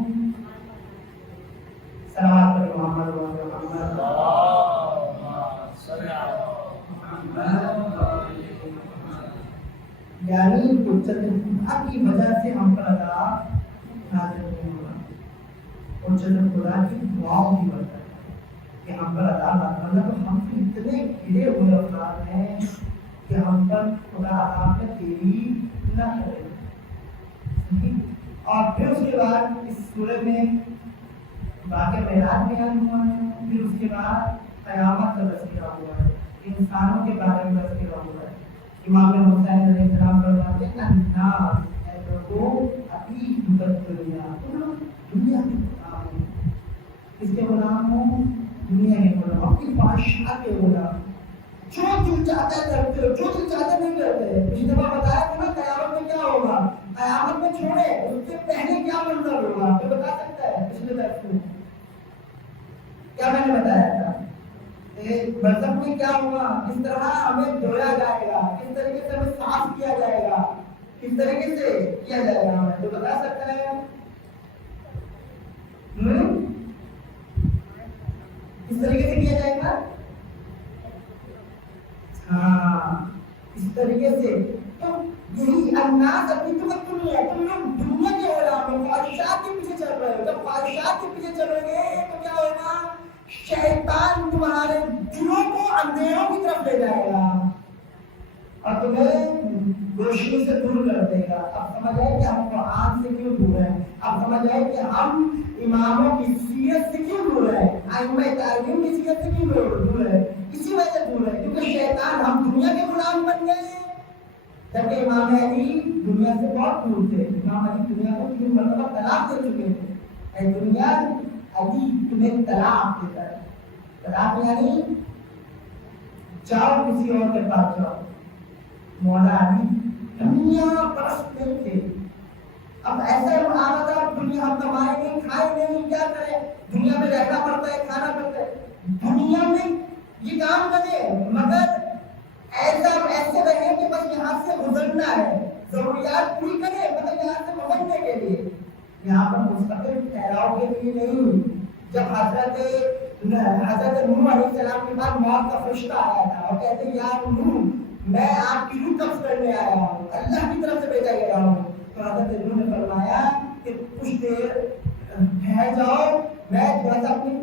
صلوات پر محمد و محمد یعنی حجت خدا کی وجہ سے ہم پر عذاب نازل نہیں ہوگا. حجت خدا کی دعاؤں کی وجہ کہ ہم پر عذاب نازل, مطلب ہم سے اتنے گھرے ہوئے افراد ہیں کہ ہم پر خدا عذاب میں دیری نہ کرے. اور پھر اس کے بعد اس سورہ میں واقعہ معراج بیان ہوا ہے, پھر اس کے بعد قیامت کا تذکرہ ہوا ہے, انسانوں کے بارے میں تذکرہ ہوا ہے. امام حسین علیہ السلام فرماتے ہیں الناس, اے لوگوں ابھی دنیا, تم لوگ دنیا کے غلام ہو. کس کے غلام ہو؟ دنیا کے غلام, اپنی بادشاہ کے غلام. جو دل چاہتا ہے کرتے ہو, جو دل چاہتا نہیں کرتے. پچھلی دفعہ بتایا تھا نا قیامت میں کیا ہوگا, قیامت میں چھوڑے اس سے پہلے کیا منظر ہوگا, کوئی بتا سکتا ہے؟ پچھلے درس میں کیا میں نے بتایا تھا, برزخ میں کیا ہوگا, کس طرح ہمیں دھویا جائے گا, کس طریقے سے ہمیں صاف کیا جائے گا, کس طریقے سے کیا جائے گا, ہمیں تو بتا سکتا ہے؟ کس طریقے سے کیا جائے گا؟ ہاں اس طریقے سے. تو یہی الناس اپنی تمکن ہے, تم لوگ دنیا کے غلام ہو, خواہشات کے پیچھے چل رہے ہو. جب خواہشات کے پیچھے چلو گے تو کیا ہوگا, شیطان تمہارے دلوں کو اندھیروں کی طرف لے جائے گا اور تمہیں روشنی سے دور کر دے گا. اب سمجھ آئے کہ ہم قرآن سے کیوں دور ہیں, اب سمجھ آئے کہ ہم اماموں کی سیرت سے کیوں دور ہیں, ائمہ تعلیم کی سیرت سے کیوں دور ہیں. اسی وجہ سے دور ہے کیونکہ شیطان, ہم دنیا کے غلام بن گئے ہیں. جبکہ امام علی دنیا سے بہت دور تھے. امام علی دنیا کو 3 مرتبہ طلاق دے چکے تھے. اے دنیا, علی تمہیں طلاق دیتا ہے. طلاق یعنی جاؤ کسی اور کے پاس جاؤ. مولا علی دنیا پرست نہیں تھے. اب ایسے آنا تھا, دنیا ہم کمائیں گے, کھائیں گے, کیا کریں, دنیا میں رہنا پڑتا ہے, کھانا پڑتا ہے, دنیا میں یہ کام کریں, مگر ایسے رہیں کہ بس یہاں سے گزرنا ہے, ضروریات پوری کریں, مگر یہاں سے گزرنے کے لیے, یہاں پر مستقل ٹھہراؤ کے لیے نہیں. جب حضرت نوح علیہ السلام کے بعد موت کا فرشتہ آیا تھا اور کہتے ہیں یا نوح, میں آپ کی روح قبض کرنے آیا ہوں, اللہ کی طرف سے بھیجا گیا ہوں. تو حضرت نوح نے فرمایا کہ کچھ دیر ٹھہر جاؤ, میں تھوڑا سا اپنی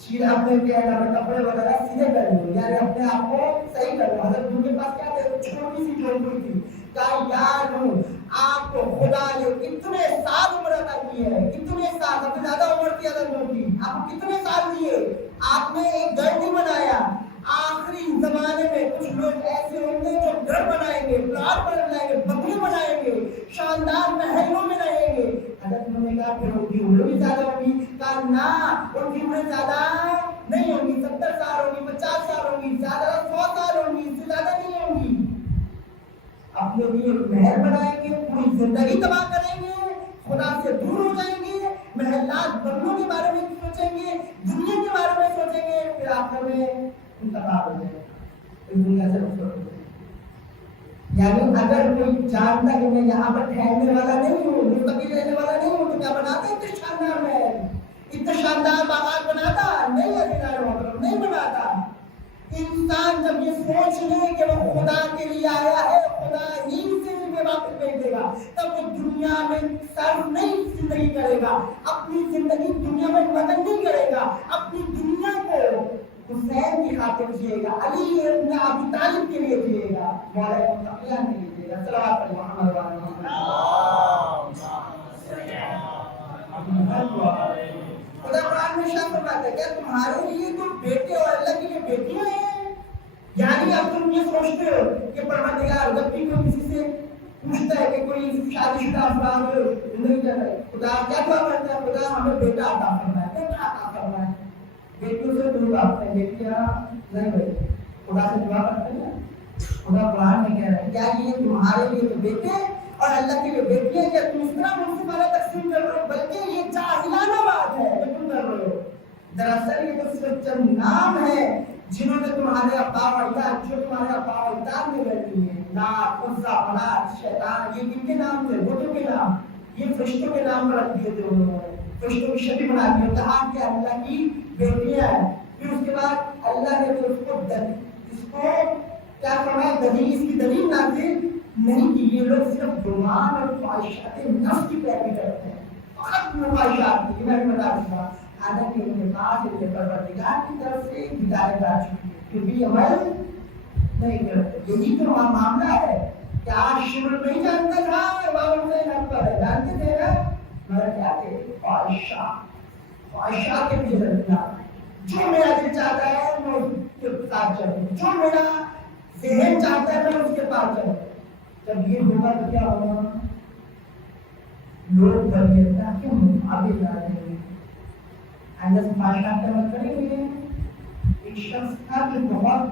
سیدھا اپنے کپڑے وغیرہ سیدھے کر لوں, یعنی اپنے آپ کو صحیح کر لوں. حضرت نوح کے پاس کیا تھا, چھوٹی سی جھونپڑی تھی. کہا یا نوح آپ کو خدا نے کتنے سال عمر عطا کی ہے, کتنے سال, سب سے زیادہ عمر کی عدد ہوگی, آپ کو کتنے سال دیے, آپ نے ایک گھر نہیں بنایا. آخری زمانے میں کچھ لوگ ایسے ہوں گے جو گھر بنائیں گے, پلاٹ بنائیں گے, بنگلے بنائیں گے, شاندار محلوں میں رہیں گے. حضرت نے کہا پھر ان کی عمر بھی زیادہ ہوگی, کہا نہ ان کی عمر زیادہ نہیں ہوگی, 70 سال ہوگی, 50 سال ہوگی, زیادہ 100 سال ہوگی, اس سے زیادہ نہیں ہوگی. اپنے لیے محل بنائیں گے, پوری زندگی تباہ کریں گے, خدا سے دور ہو جائیں گے, محلات بنگلوں کے بارے میں سوچیں گے, دنیا کے بارے میں سوچیں گے, پھر آخر میں انتقال ہو جائے گا, اس دنیا سے رخصت ہو جائے گا. یعنی اگر کوئی جانتا کہ میں یہاں پر ٹھہرنے والا نہیں ہوں, مستقل رہنے والا نہیں ہوں, تو کیا بناتا اتنا شاندار محل, اتنا شاندار باغات بناتا نہیں, نہیں بناتا. انسان جب یہ سوچ لے کہ وہ خدا کے لیے آیا ہے, خدا ہی سے واپس بھیج دے گا, تب وہ دنیا میں صرف نہیں زندگی کرے گا, اپنی زندگی دنیا میں مدد نہیں کرے گا, اپنی دنیا کو حسین کی خاطر جیے گا, علی ابن ابی طالب کے لیے جیے گا, مولا متقیہ کے لیے جیے گا. صلوات علی محمد و علی محمد. خدا قرآن میں شاہ فرماتا ہے کہ تمہارے لیے تو بیٹے اور اللہ کے لیے بیٹیاں ہیں. یعنی اب تم یہ سوچتے ہو کہ پروردگار جب بھی کوئی کسی سے پوچھتا ہے کہ کوئی شادی شدہ افراد زندگی کر رہے, خدا کیا دعا کرتا ہے, خدا ہمیں بیٹا عطا کرنا ہے, بیٹا عطا کرنا ہے. بیٹیوں سے دور کرتے ہیں, بیٹیاں نہیں بیٹے, خدا سے دعا کرتے ہیں. خدا قرآن میں کہہ رہا ہے کیا یہ تمہارے لیے تو بیٹے اور اللہ کے لیے بیٹی ہے, کیا تم اس طرح منصف والا تقسیم کر رہے ہو, بلکہ یہ جاہلانہ بات ہے جو تم کر رہے ہو. دراصل یہ تو صرف چند نام ہے جنہوں نے تمہارے ابا و اجداد, جو تمہارے ابا و اجداد میں رہتی ہیں, نات, عزا, منات, شیطان, یہ کن کے نام تھے, بتوں کے نام, یہ فرشتوں کے نام رکھ دیے تھے انہوں نے, فرشتوں کی شکل بنا دی, کہا کہ اللہ کی بیٹیاں ہیں. پھر اس کے بعد اللہ نے اس کو کیا فرمایا, دلیل, اس کی دلیل نازل نہیں کہ یہ لوگ صرف گمان اور خواہشات نفس کی پیروی کرتے ہیں, فقط خواہشات کی. میں بتا دوں گا حالانکہ ان کے پاس ان کے پروردگار کی طرف سے ہدایت آ چکی ہے, پھر بھی عمل نہیں کرتے. یہی تو معاملہ ہے. کیا شمر نہیں جانتا تھا امام حسین حق پر ہے, جانتے تھے نا, مگر کیا کہ خواہشات کے پیچھے چلنا, جو میرا دل چاہتا ہے میں اس کے ساتھ چلوں, جو میرا ذہن چاہتا ہے میں اس کے پاس چلوں. جب یہ ہوگا تو کیا ہوگا, لوگ بھرنا کیوں ابھی جا رہے ہیں. اندر خواہشات کا مت کریں گے. ایک شخص تھا کہ بہت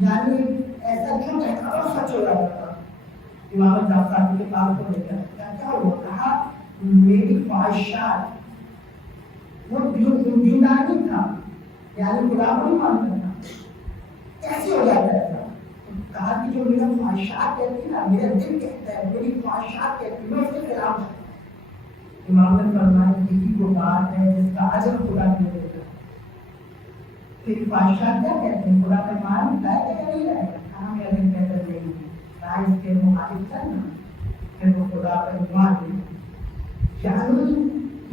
یعنی ایسا جو کہتا اور سچ ہو جاتا تھا. امام جعفر کے پاس کو لے کر کیا ہوا, کہا میری خواہشات, وہ دیندار نہیں تھا, یعنی خدا کو نہیں مانتا تھا, کیسے ہو جاتا ہے. کہا کہ جو میرا خواہشات کہتی ہے نا, میرا دل کہتا ہے, میری خواہشات کہتی ہے, میں اس کے خلاف ہوں. امام نے فرمایا یہی وہ بات ہے جس کا اجر خدا دے دیتا ہے. پھر خواہشات کیا کہتے ہیں, خدا کا مان لائے کہ نہیں لائے, کہاں میرا دل بہتر دے گی, رائے اس کے مخالف کرنا, پھر وہ خدا کا ایمان دے گی. یعنی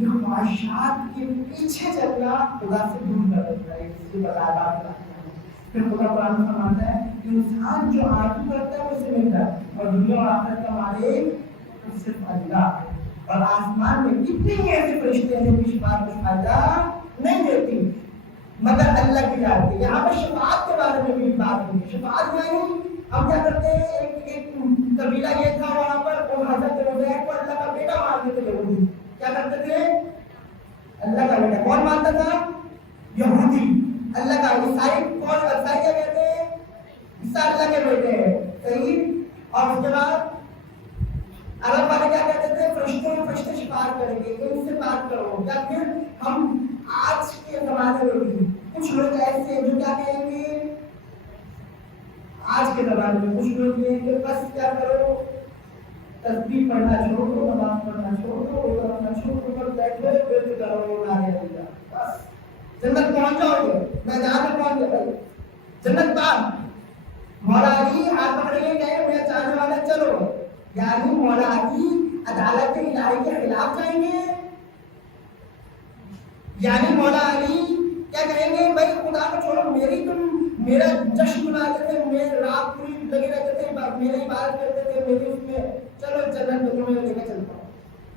یہ خواہشات کے پیچھے چلنا خدا سے دور کر دیتا ہے, اس کی بغاوت کرتا ہے. پھر خدا قرآن فرماتا ہے کہ انسان جو آرزو کرتا ہے اسے ملتا ہے, اور دنیا اور آخرت کا مالک صرف اللہ ہے. اور آسمان میں کتنی ایسے فرشتے ہیں جو شفاعت کو فائدہ نہیں دیتی مگر اللہ کی ذات ہے. یہاں پر شفاعت کے بارے میں بھی بات ہوئی. شفاعت یعنی ہم کیا کرتے ہیں, ایک قبیلہ یہ تھا وہاں پر, وہ حضرت عزیر کو اللہ کا بیٹا مانتے تھے. یہودی کیا کرتے تھے, اللہ کا بیٹا. کون مانتا تھا, یہودی. اللہ کا. عیسائی کون, عیسائی کیا کہتے ہیں, عیسیٰ اللہ کے بیٹے ہیں, صحیح. اور اس کے بعد عرب والے کیا کہتے تھے, فرشتوں میں فرشتے شفاعت کریں گے, ان سے بات کرو. یا پھر ہم آج کے زمانے میں بھی کچھ لوگ ایسے ہیں جو کیا کہیں گے, آج کے زمانے میں کچھ لوگ کہیں گے بس کیا کرو, تسبیح پڑھنا چھوڑ دو, نماز پڑھنا چھوڑ دو, روزہ رکھنا چھوڑ دو, بس بیٹھو بیٹھ کرو, نعرے اللہ, بس جنت پہنچ جاؤ گے, میدان میں پہنچ جاؤ, جنت پاک. مولا علی ہاتھ پکڑے گئے, میرا چاہنے والا چلو. یعنی مولا علی عدالت الہی کے خلاف جائیں گے. یعنی مولا علی کیا کہیں گے, بھائی خدا کو چھوڑو, میرا جشن مناتے تھے, میرے رات پوری لگے رہتے تھے, میری عبادت کرتے تھے, میری اس میں چلو جنت میں تمہیں لے کے چلتا ہوں.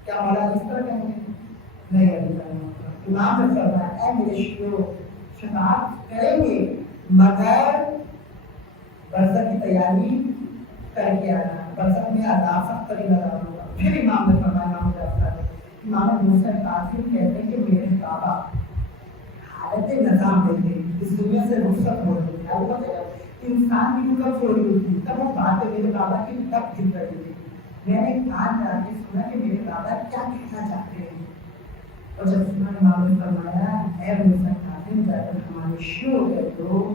کیا مولا اس طرح کہیں گے؟ نہیں. امام نے فرمایا اے میرے شیعوں شفاعت کریں گے مگر برزخ کی تیاری کر کے آنا. برزخ میں عذاب سخت ترین عذاب ہوگا. پھر امام نے فرمایا امام موسیٰ کاظم کہتے ہیں کہ میرے بابا حالت نظام میں تھے, اس دنیا سے رخصت ہو رہی تھی. انسان کی کب چھوڑی ہوئی تھی تب وہ باتیں میرے بابا کی تب گر رہی تھی. میں نے کان ڈال کے سنا کہ میرے بابا کیا کہنا چاہتے ہیں. اور جب سنا امام نے فرمایا اے موسیٰ کاظم جا کر ہمارے شیعوں کہہ دو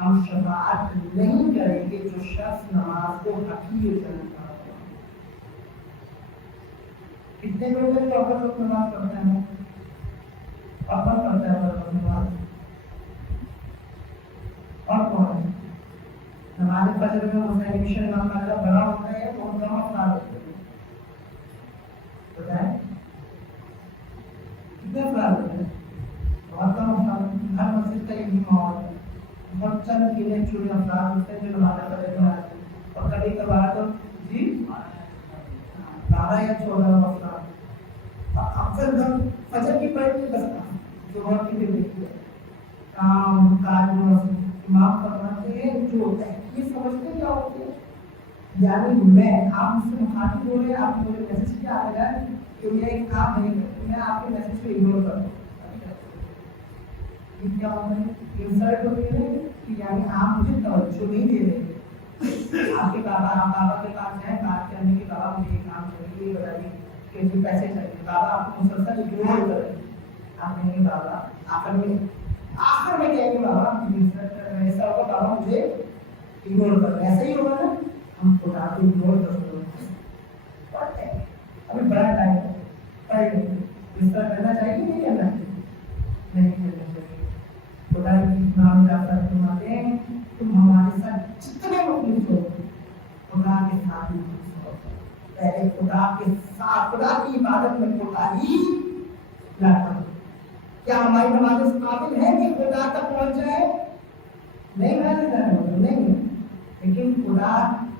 ہم شفاعت نہیں کریں گے جو شخص نماز کو حقیر کرتا ہے. کتنے لوگ ہیں جو اپنے وقت نماز پڑھتے ہیں؟ اپنا پڑھتے ہیں اپنا نماز. اور کون ہے نماز فجر میں حسین مشن امام کا بڑا ہوتا ہے تو ان کا افراد ہوتے ہیں. بتائیں کتنے افراد ہوتے ہیں؟ بہت کم افراد. ہر مسجد کا یہی ماحول ہے. بہت چند گنے چنے افراد ہوتے ہیں جو نماز فجر میں آتے ہیں. اور کبھی کبھار تو جی 12 یا 14 افراد. اکثر ہم فجر کی پڑھتے بس جو اور کی بھی دیکھتے ہیں کام کاج میں امام فرماتے ہیں جو ہوتا ہے یہ سمجھتے کیا ہوتے ہیں. یعنی میں آپ مجھ سے مخاطب ہو رہے ہیں, آپ مجھے میسج کیا آ رہا ہے کہ میں ایک کام نہیں کرتا, میں آپ کے میسج کو اگنور کر دوں. یہ کیا ہوتا ہے انسلٹ ہوتی ہے کہ یعنی آپ مجھے توجہ نہیں دے رہے. آپ کے بابا کے پاس جائیں بات کرنے کے بابا مجھے یہ کام چاہیے یہ بتائیے کہ جو پیسے چاہیے بابا آپ کو مسلسل اگنور کر رہے ہیں. آپ کہیں گے بابا آخر میں کہیں گے بابا ایسا ہوگا بابا مجھے اگنور کر رہے. ایسا ہی ہوگا نا ہم خدا کو اگنور کر رہے ہیں. ابھی بڑا ٹائم ہے پڑھ لیں اس طرح کرنا چاہیے نہیں کرنا چاہیے نہیں کرنا چاہیے. خدا کی نام جاتا فرماتے ہیں تم ہمارے ساتھ جتنے مخلص ہو خدا کے ساتھ مخلص ہو. پہلے خدا کے ساتھ خدا کی عبادت میں کوتاہی نہ کرو. کیا ہماری نماز اس قابل ہے کہ خدا تک پہنچ جائے؟ نہیں. لیکن خدا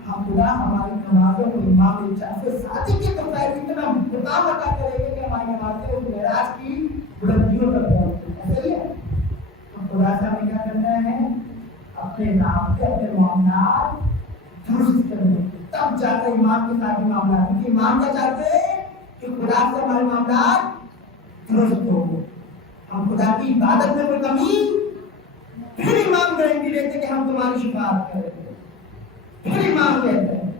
ہماری نمازوں کو امام جعفر صادق کے توفیق اتنا مقام عطا کرے گا کہ ہماری نمازیں اس معراج کی بلندیوں تک پہنچیں. ایسا ہی ہے. تو خدا سے ہمیں کیا کرنا ہے اپنے نام کے اپنے معاملات درست کرنے تب جا کر ایمان کے ساتھ معاملات. کیونکہ ایمان کا چاہتے ہیں کہ خدا سے ہمارے معاملات درست ہو. ہم خدا کی عبادت میں کوئی کمی پھر امام گارنٹی دیتے کہ ہم تمہاری شفاعت کریں گے. پھر امام کہتے ہیں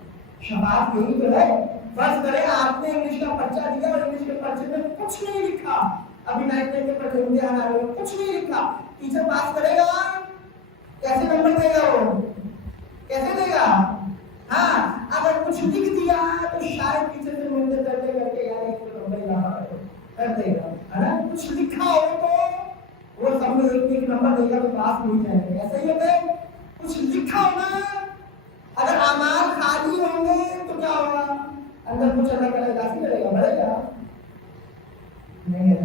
شفاعت یہی تو ہے. فرض کریں آپ نے انگلش کا پرچہ دیا اور انگلش کے پرچے میں کچھ نہیں لکھا. ابھی 9th کے پرچے امتحان آ رہے کچھ نہیں لکھا. ٹیچر پاس کرے گا کیسے نمبر دے گا وہ کیسے دے گا؟ ہاں اگر کچھ لکھ دیا تو شاید ٹیچر سے ملتے کرتے کر کے یار ایک نمبر اضافہ کر دے گا ہے نا. کچھ لکھا ہو تو وہ سب میں ایک نمبر دے گا تو پاس نہیں جائیں گے. ایسا ہی ہوتا ہے. کچھ لکھا ہونا اگر اعمال خالی ہوں گے تو کیا ہوگا؟ اندر کچھ اللہ کا اضافی کرے گا بڑھے گا نہیں ہے.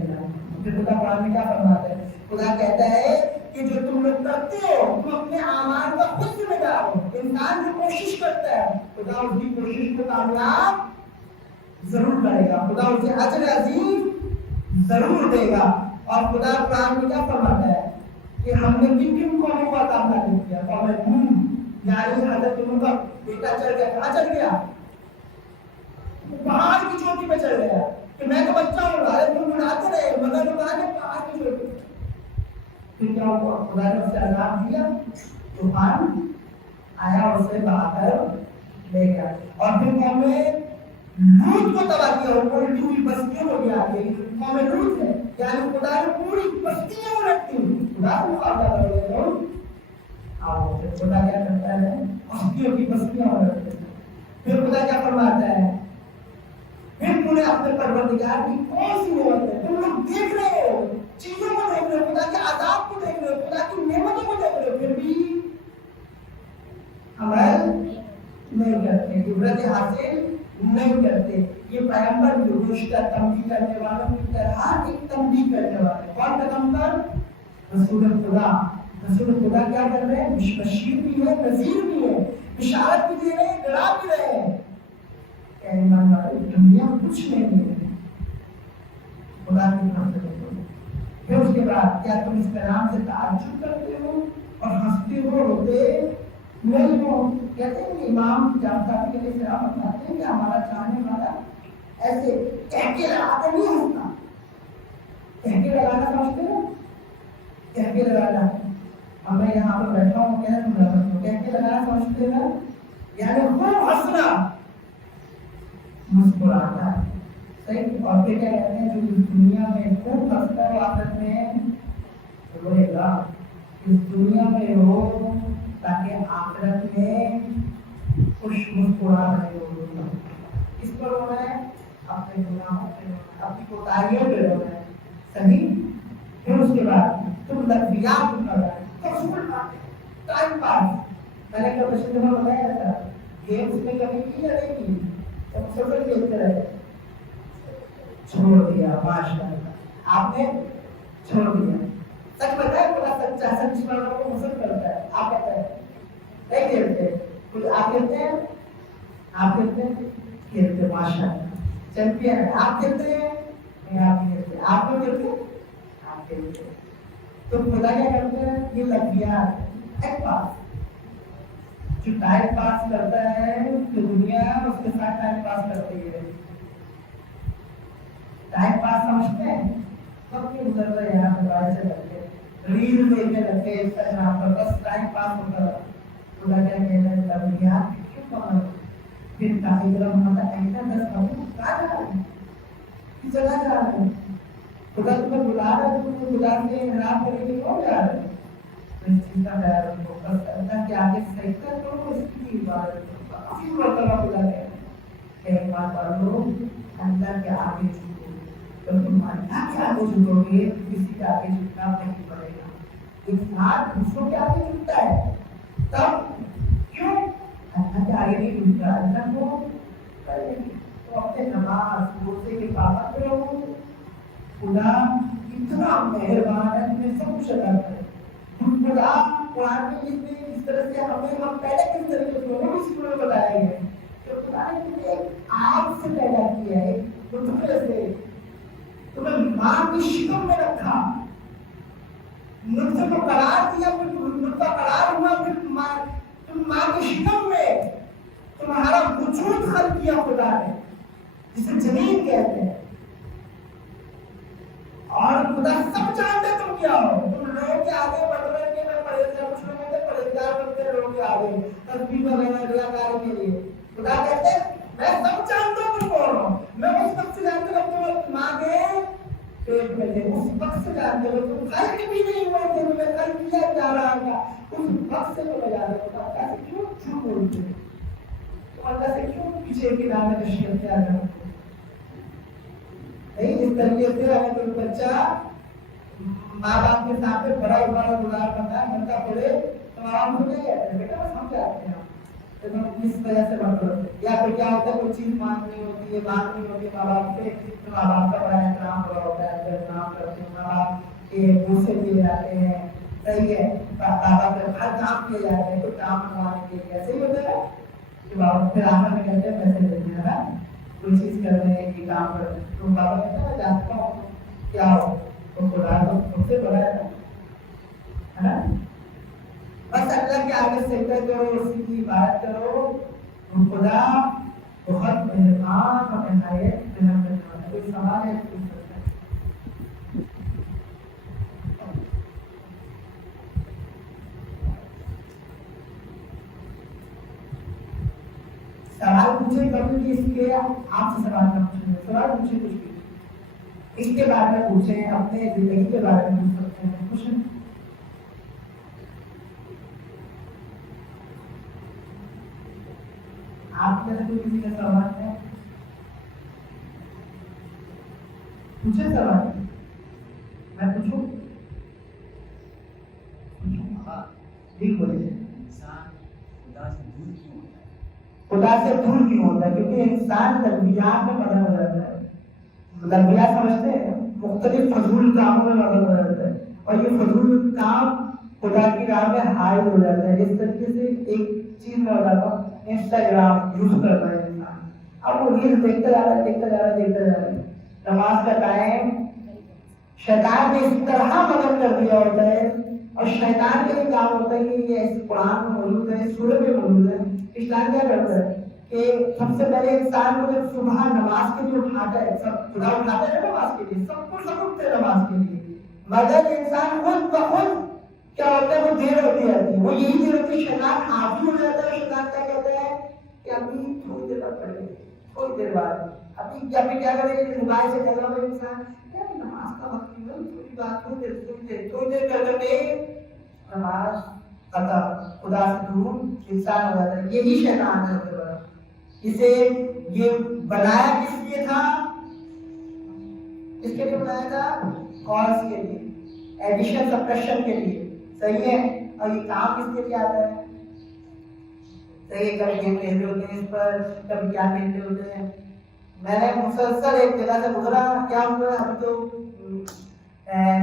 پھر خدا قرآن میں کیا فرماتا ہے؟ خدا کہتا ہے کہ جو تم لوگ کرتے ہو تم اپنے اعمال کا خود ذمہ دار ہو. انسان جو کوشش کرتا ہے خدا اس کی کوشش کو کامیاب ضرور کرے گا. خدا اسے اجر عظیم ضرور دے گا. اور خدا قرآن میں کیا فرماتا ہے کہ ہم نے کن کن قوموں کا کام نہ کیا. قوم نوح یعنی حضرت نوح کا بیٹا چل گیا. کہاں چل گیا؟ پہاڑ کی چوٹی پہ چل گیا کہ میں تو بچہ ہوں. حضرت نوح مناتے رہے مگر وہ کہا کہ پہاڑ کی چوٹی. پھر کیا ہوا؟ خدا نے اسے عذاب دیا. طوفان آیا اسے بہا کر لے گیا. اور پھر قوم لوط کو تباہ کیا. اور پوری پوری بستیوں کو گیا. قوم لوط ہے یعنی خدا نے پوری بستیاں رکھتی. خدا کو مقابلہ کر رہے ہیں. پھر خدا کیا کرتا ہے بستیوں کی بستیاں رکھتے ہیں. پھر خدا کیا فرماتا ہے پھر تم نے اپنے پروردگار کی کون سی نعمت ہے؟ تم لوگ دیکھ رہے ہو چیزوں کو دیکھ رہے ہو خدا کے عذاب کو دیکھ رہے ہو خدا کی نعمتوں کو دیکھ رہے ہو پھر بھی عمل نہیں کرتے. عبرت حاصل نہیں کرتے. یہ پیغمبر بھی رشتہ تنبیہ کرنے والوں کی طرح ایک تنبیہ کرنے والے. کون پیغمبر؟ رسول خدا. رسول خدا کیا کر رہے ہیں؟ بشیر بھی ہے نذیر بھی ہے. بشارت بھی دے رہے ہیں ڈرا بھی رہے ہیں. دنیا کچھ نہیں ہے خدا کی طرف سے دیکھو. پھر اس کے بعد کیا تم اس کلام سے تعجب کرتے ہو اور ہنستے ہو روتے نہیں ہو؟ کہتے ہیں کہ امام جعفر کے لیے آپ بتاتے ہیں کہ ہمارا چاہنے والا ایسے کہہ کے لگاتا نہیں ہنستا. کہہ کے لگانا سمجھتے ہو؟ کہہ کے لگانا ہمیں یہاں پر بیٹھا ہوں کہہ تم لگا کہہ کے لگانا سمجھتے ہیں یعنی خوب ہنسنا مسکراتا ہے. صحیح. اور پھر کیا کہتے ہیں جو اس دنیا میں خوب ہنستا ہے آخرت میں روئے گا. اس دنیا میں رو تاکہ آخرت میں خوش مسکرا رہے ہو. اس پر رونا ہے اپنے گناہوں پہ اپنی کوتاہیوں پہ رونا ہے. صحیح. پھر اس کے بعد تم لفظیات کر رہے ٹائم پاس. میں نے کبھی سے بتایا تھا گیمس میں کبھی کی یا نہیں کی مسلسل کھیلتے رہے. چھوڑ دیا ماشاء اللہ آپ نے چھوڑ دیا. سچ بتائے بڑا سچا سچ والوں کو پسند کرتا ہے. آپ کہتے ہیں نہیں کھیلتے کچھ آپ کہتے ہیں کھیلتے ماشاء اللہ چیمپئن ہے. آپ کہتے ہیں نہیں آپ کھیلتے آپ کو کھیلتے آپ کھیلتے. تو خدا کیا کرتے ہیں یہ لفظیات ایک پاس جو ٹائم پاس کرتا ہے تو دنیا اس کے ساتھ ٹائم پاس کرتی ہے. ٹائم پاس سمجھتے ہیں سب کے گزر رہے یہاں پر بارے سے لگتے ریل دیکھنے لگتے انسٹاگرام پر بس ٹائم پاس ہوتا ہے. خدا کیا کہتا ہے لفظیات کیوں پکڑو پھر تعلیم ہوتا ہے ایسا 10 منٹ کہاں جا رہے ہیں کس جگہ جا رہے ہیں. خدا تمہیں بلا رہا ہے تم خدا سے انعام کرنے کے لیے کون جا رہے ہیں. اس چیز کا خیال رکھو بس اللہ کے آگے سجدہ کرو اس کی عبادت کرو. کافی مرتبہ خدا کہتے ہیں کہ ایک بات پڑھ لو اللہ کے آگے جھکو. جب تم اللہ کے آگے جھکو گے کسی کے آگے جھکنا نہیں پڑے گا. انسان دوسروں کے آگے جھکتا ہے تب کیوں اللہ کے آگے نہیں جھکتا. اللہ کو کرے تو اپنے نماز روزے کے پابند رہو. خدا اتنا مہربان ہے تمہیں سب کچھ عطا کرے. خدا قرآن میں اس طرح سے ہم پیدا کس طریقے سے وہ بھی سکول میں بتایا گیا ہے کہ خدا نے تمہیں ایک آگ سے پیدا کیا ہے نطفے سے تمہیں ماں کی شکم میں رکھا نطفے کو قرار دیا پھر نطفہ قرار ہوا پھر تم ماں کی شکم میں تمہارا وجود خلق کیا خدا نے جسے جنین کہتے ہیں. اور خدا سب جانتے تم کیا ہو. تم لوگوں کے آگے بڑھ رہے کہ میں پرہیزگار کچھ لوگ ہوتے پرہیزگار بنتے لوگوں کے آگے تسبیح وغیرہ ریاکاری کے لیے. خدا کہتے ہیں میں سب جانتا ہوں تم کون ہو. میں اس وقت سے جانتا ہوں تم ماں کے پیٹ میں تھے اس وقت سے جانتے ہو. تم خلق بھی نہیں ہوئے تھے تمہیں خلق کیا جا رہا تھا اس وقت سے تمہیں جانتے ہو. اللہ سے کیوں جھوٹ بولتے تم اللہ سے کیوں پیچھے کی راہ میں تشریف اختیار کرتے نہیں. اس طریقے سے اگر کوئی بچہ ماں باپ کے سامنے بڑا گناہ کرتا ہے بنتا پڑے تو ماں باپ کو کیا کہتے ہیں بیٹا سمجھاتے ہیں کس وجہ سے بن رہے یا پھر کیا ہوتا ہے کوئی چیز مانگنی ہوتی ہے مانگنی ہوتی ہے ماں باپ سے تو ماں باپ کا بڑا احترام ہو رہا ہوتا ہے احترام کرتے ہیں. ماں باپ کے بوسے دیے جاتے ہیں. صحیح ہے. بابا کے ہر کام کیے جاتے ہیں کوئی کام منوانے کے لیے ایسے ہی ہوتا ہے کہ بابا پھر آخر میں کہتے ہیں پیسے دیتے ہیں کوئی چیز کر رہے ہیں یہ کام کر رہے ہیں تو بابا کہتے ہیں میں جانتا ہوں کیا ہو تو خدا تو خود سے بڑا ہے نا. بس اللہ کے آگے سجدہ کرو اسی کی عبادت کرو. خدا بہت مہربان اور نہایت رحم کرنے والا. کوئی سوال ہے پوچھ سکتا ہے. سوال پوچھے کبھی اس کے آپ سے سوال نہ پوچھیں سوال پوچھے کچھ بھی اس کے بارے میں پوچھیں اپنے زندگی کے بارے میں پوچھ سکتے ہیں پوچھیں. آپ میں سے کوئی کسی کا سوال ہے پوچھے سوال میں پوچھوں ٹھیک بولیے. انسان خدا سے دور کیوں ہوتا ہے؟ خدا سے دور کیوں ہوتا ہے؟ کیونکہ انسان لفظیات میں مگن ہو جاتا ہے. لفظیات سمجھتے ہیں مختلف فضول کاموں میں مگن ہو جاتا ہے اور یہ فضول کام خدا کی راہ میں حائل ہو جاتا ہے. جس طریقے سے ایک چیز میں بتاتا ہوں انسٹاگرام یوز کرتا ہے انسان اب وہ ریل دیکھتے جا رہا ہے. نماز کا ٹائم شیطان نے اس طرح مدد کر دیا ہوتا ہے، اور شیطان کا یہ کام ہوتا ہے کہ یہ قرآن میں موجود ہے، سورہ میں موجود ہے. اسلام کیا کرتا ہے کہ سب سے پہلے انسان کو جب صبح نماز کے لیے اٹھاتا ہے، سب خدا اٹھاتا ہے نماز کے لیے، سب اٹھتے ہیں نماز کے لیے، مگر انسان خود بخود کیا ہوتا ہے، وہ دیر ہوتی جاتی ہے. وہ یہی دیر ہوتی ہے، شیطان حاوی ہو جاتا ہے. شیطان کیا کہتا ہے کہ ابھی تھوڑی دیر بعد پڑھیں گے، تھوڑی دیر بعد ابھی کیا کرے گا، موبائل سے کہہ رہا ہے انسان نماز کا وقت تھوڑی دیر کر کے نماز قطع، خدا سے دور انسان ہو جاتا ہے. یہی شیطان ہے. اسے یہ بنایا کس لیے تھا؟ اس کے لیے بنایا تھا کالس کے لیے، ایڈیشن سپریشن کے لیے. صحیح ہے. اور یہ کام کس کے لیے آتا ہے؟ صحیح. کبھی گیم کھیلتے ہوتے ہیں اس پر، کبھی کیا کھیلتے ہوتے ہیں. میں نے مسلسل ایک جگہ سے گزرا، کیا ہوا ابھی تو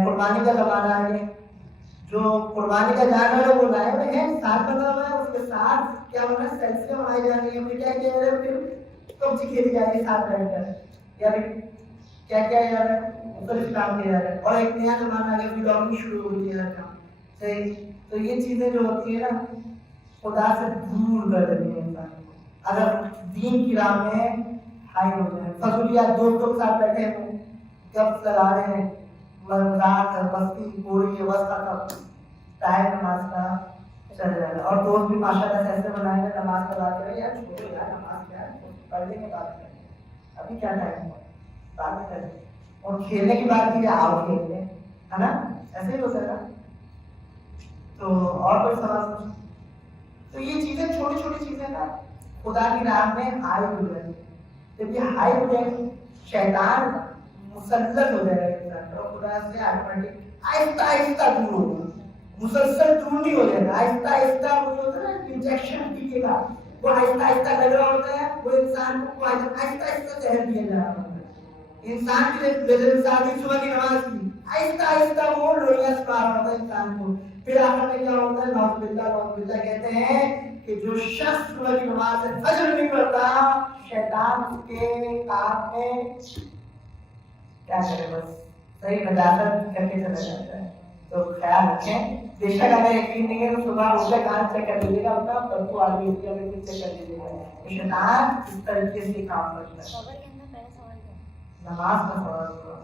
قربانی کا زمانہ ہے، جو قربانی کا جانور ہے وہ لائے ہوئے ہیں، ساتھ بنا ہوا ہے، اس کے ساتھ کیا ہونا ہے، سیلفیاں بنائی جا رہی ہیں. پھر کیا کیا جا رہا ہے، پھر پبجی کھیلی جا رہی ہے ساتھ بیٹھ کر، یا پھر کیا کیا جا رہا ہے، مختلف کام کیا جا رہا ہے. اور ایک نیا زمانہ آ گیا، ولاگنگ شروع ہو گئی ہے کام. صحیح. تو یہ چیزیں جو ہوتی ہیں نا، خدا سے دور کر دیتی ہیں انسان کو. اگر دین کی راہ میں ہائی ہو جائے، فضولیات دوستوں کے ساتھ بیٹھے ہیں، کب لگا رہے ہیں، رات بستی پوری وسطہ کا ٹائم نماز کا چل جائے گا. اور دوست بھی ماشاء اللہ سے ایسے بنائے گا نماز کا بات کریں، یار چھوڑو یار نماز کیا ہے، پڑھ لیں گے بات کریں، ابھی کیا ٹائم ہے بات کریں. اور کھیلنے کی بات کی آؤ کھیلتے ہیں، ہے نا، ایسے ہی ہوتا ہے نا. تو اور کوئی سوال پوچھ. تو یہ چیزیں چھوٹی چھوٹی چیزیں نا خدا کی راہ میں ہائی ہو جائے. جب یہ ہائی ہو جائے شیطان مسلط ہو جائے گا انسان، اور خدا سے آٹومیٹک آہستہ آہستہ دور ہوگا. مسلسل دور نہیں ہو جائے گا، آہستہ آہستہ. وہ جو ہوتا ہے نا انجیکشن پیے گا، وہ آہستہ آہستہ لگ رہا ہوتا ہے، وہ انسان کو آہستہ آہستہ زہر دیا جا رہا ہوتا ہے. انسان کی انسان صبح کی نماز کی آہستہ آہستہ وہ لوہیا سکھا رہا ہوتا ہے انسان کو. پھر آخر میں کیا ہوتا ہے، نعوذ باللہ کہتے ہیں کہ جو شخص صبح کی نماز سے فجر نہیں پڑھتا، شیطان اس کے کام میں کیا کرے، بس صحیح نجاست کر کے چلا جاتا ہے. تو خیال رکھیں. بے شک ہمیں یقین نہیں ہے تو صبح اٹھ کے کان چیک کر لیجیے گا اپنا، پرسوں آگے اس کے پھر چیک کر لیجیے گا. شیطان اس طریقے سے کام کرتا ہے. نماز کا سوال ہوا،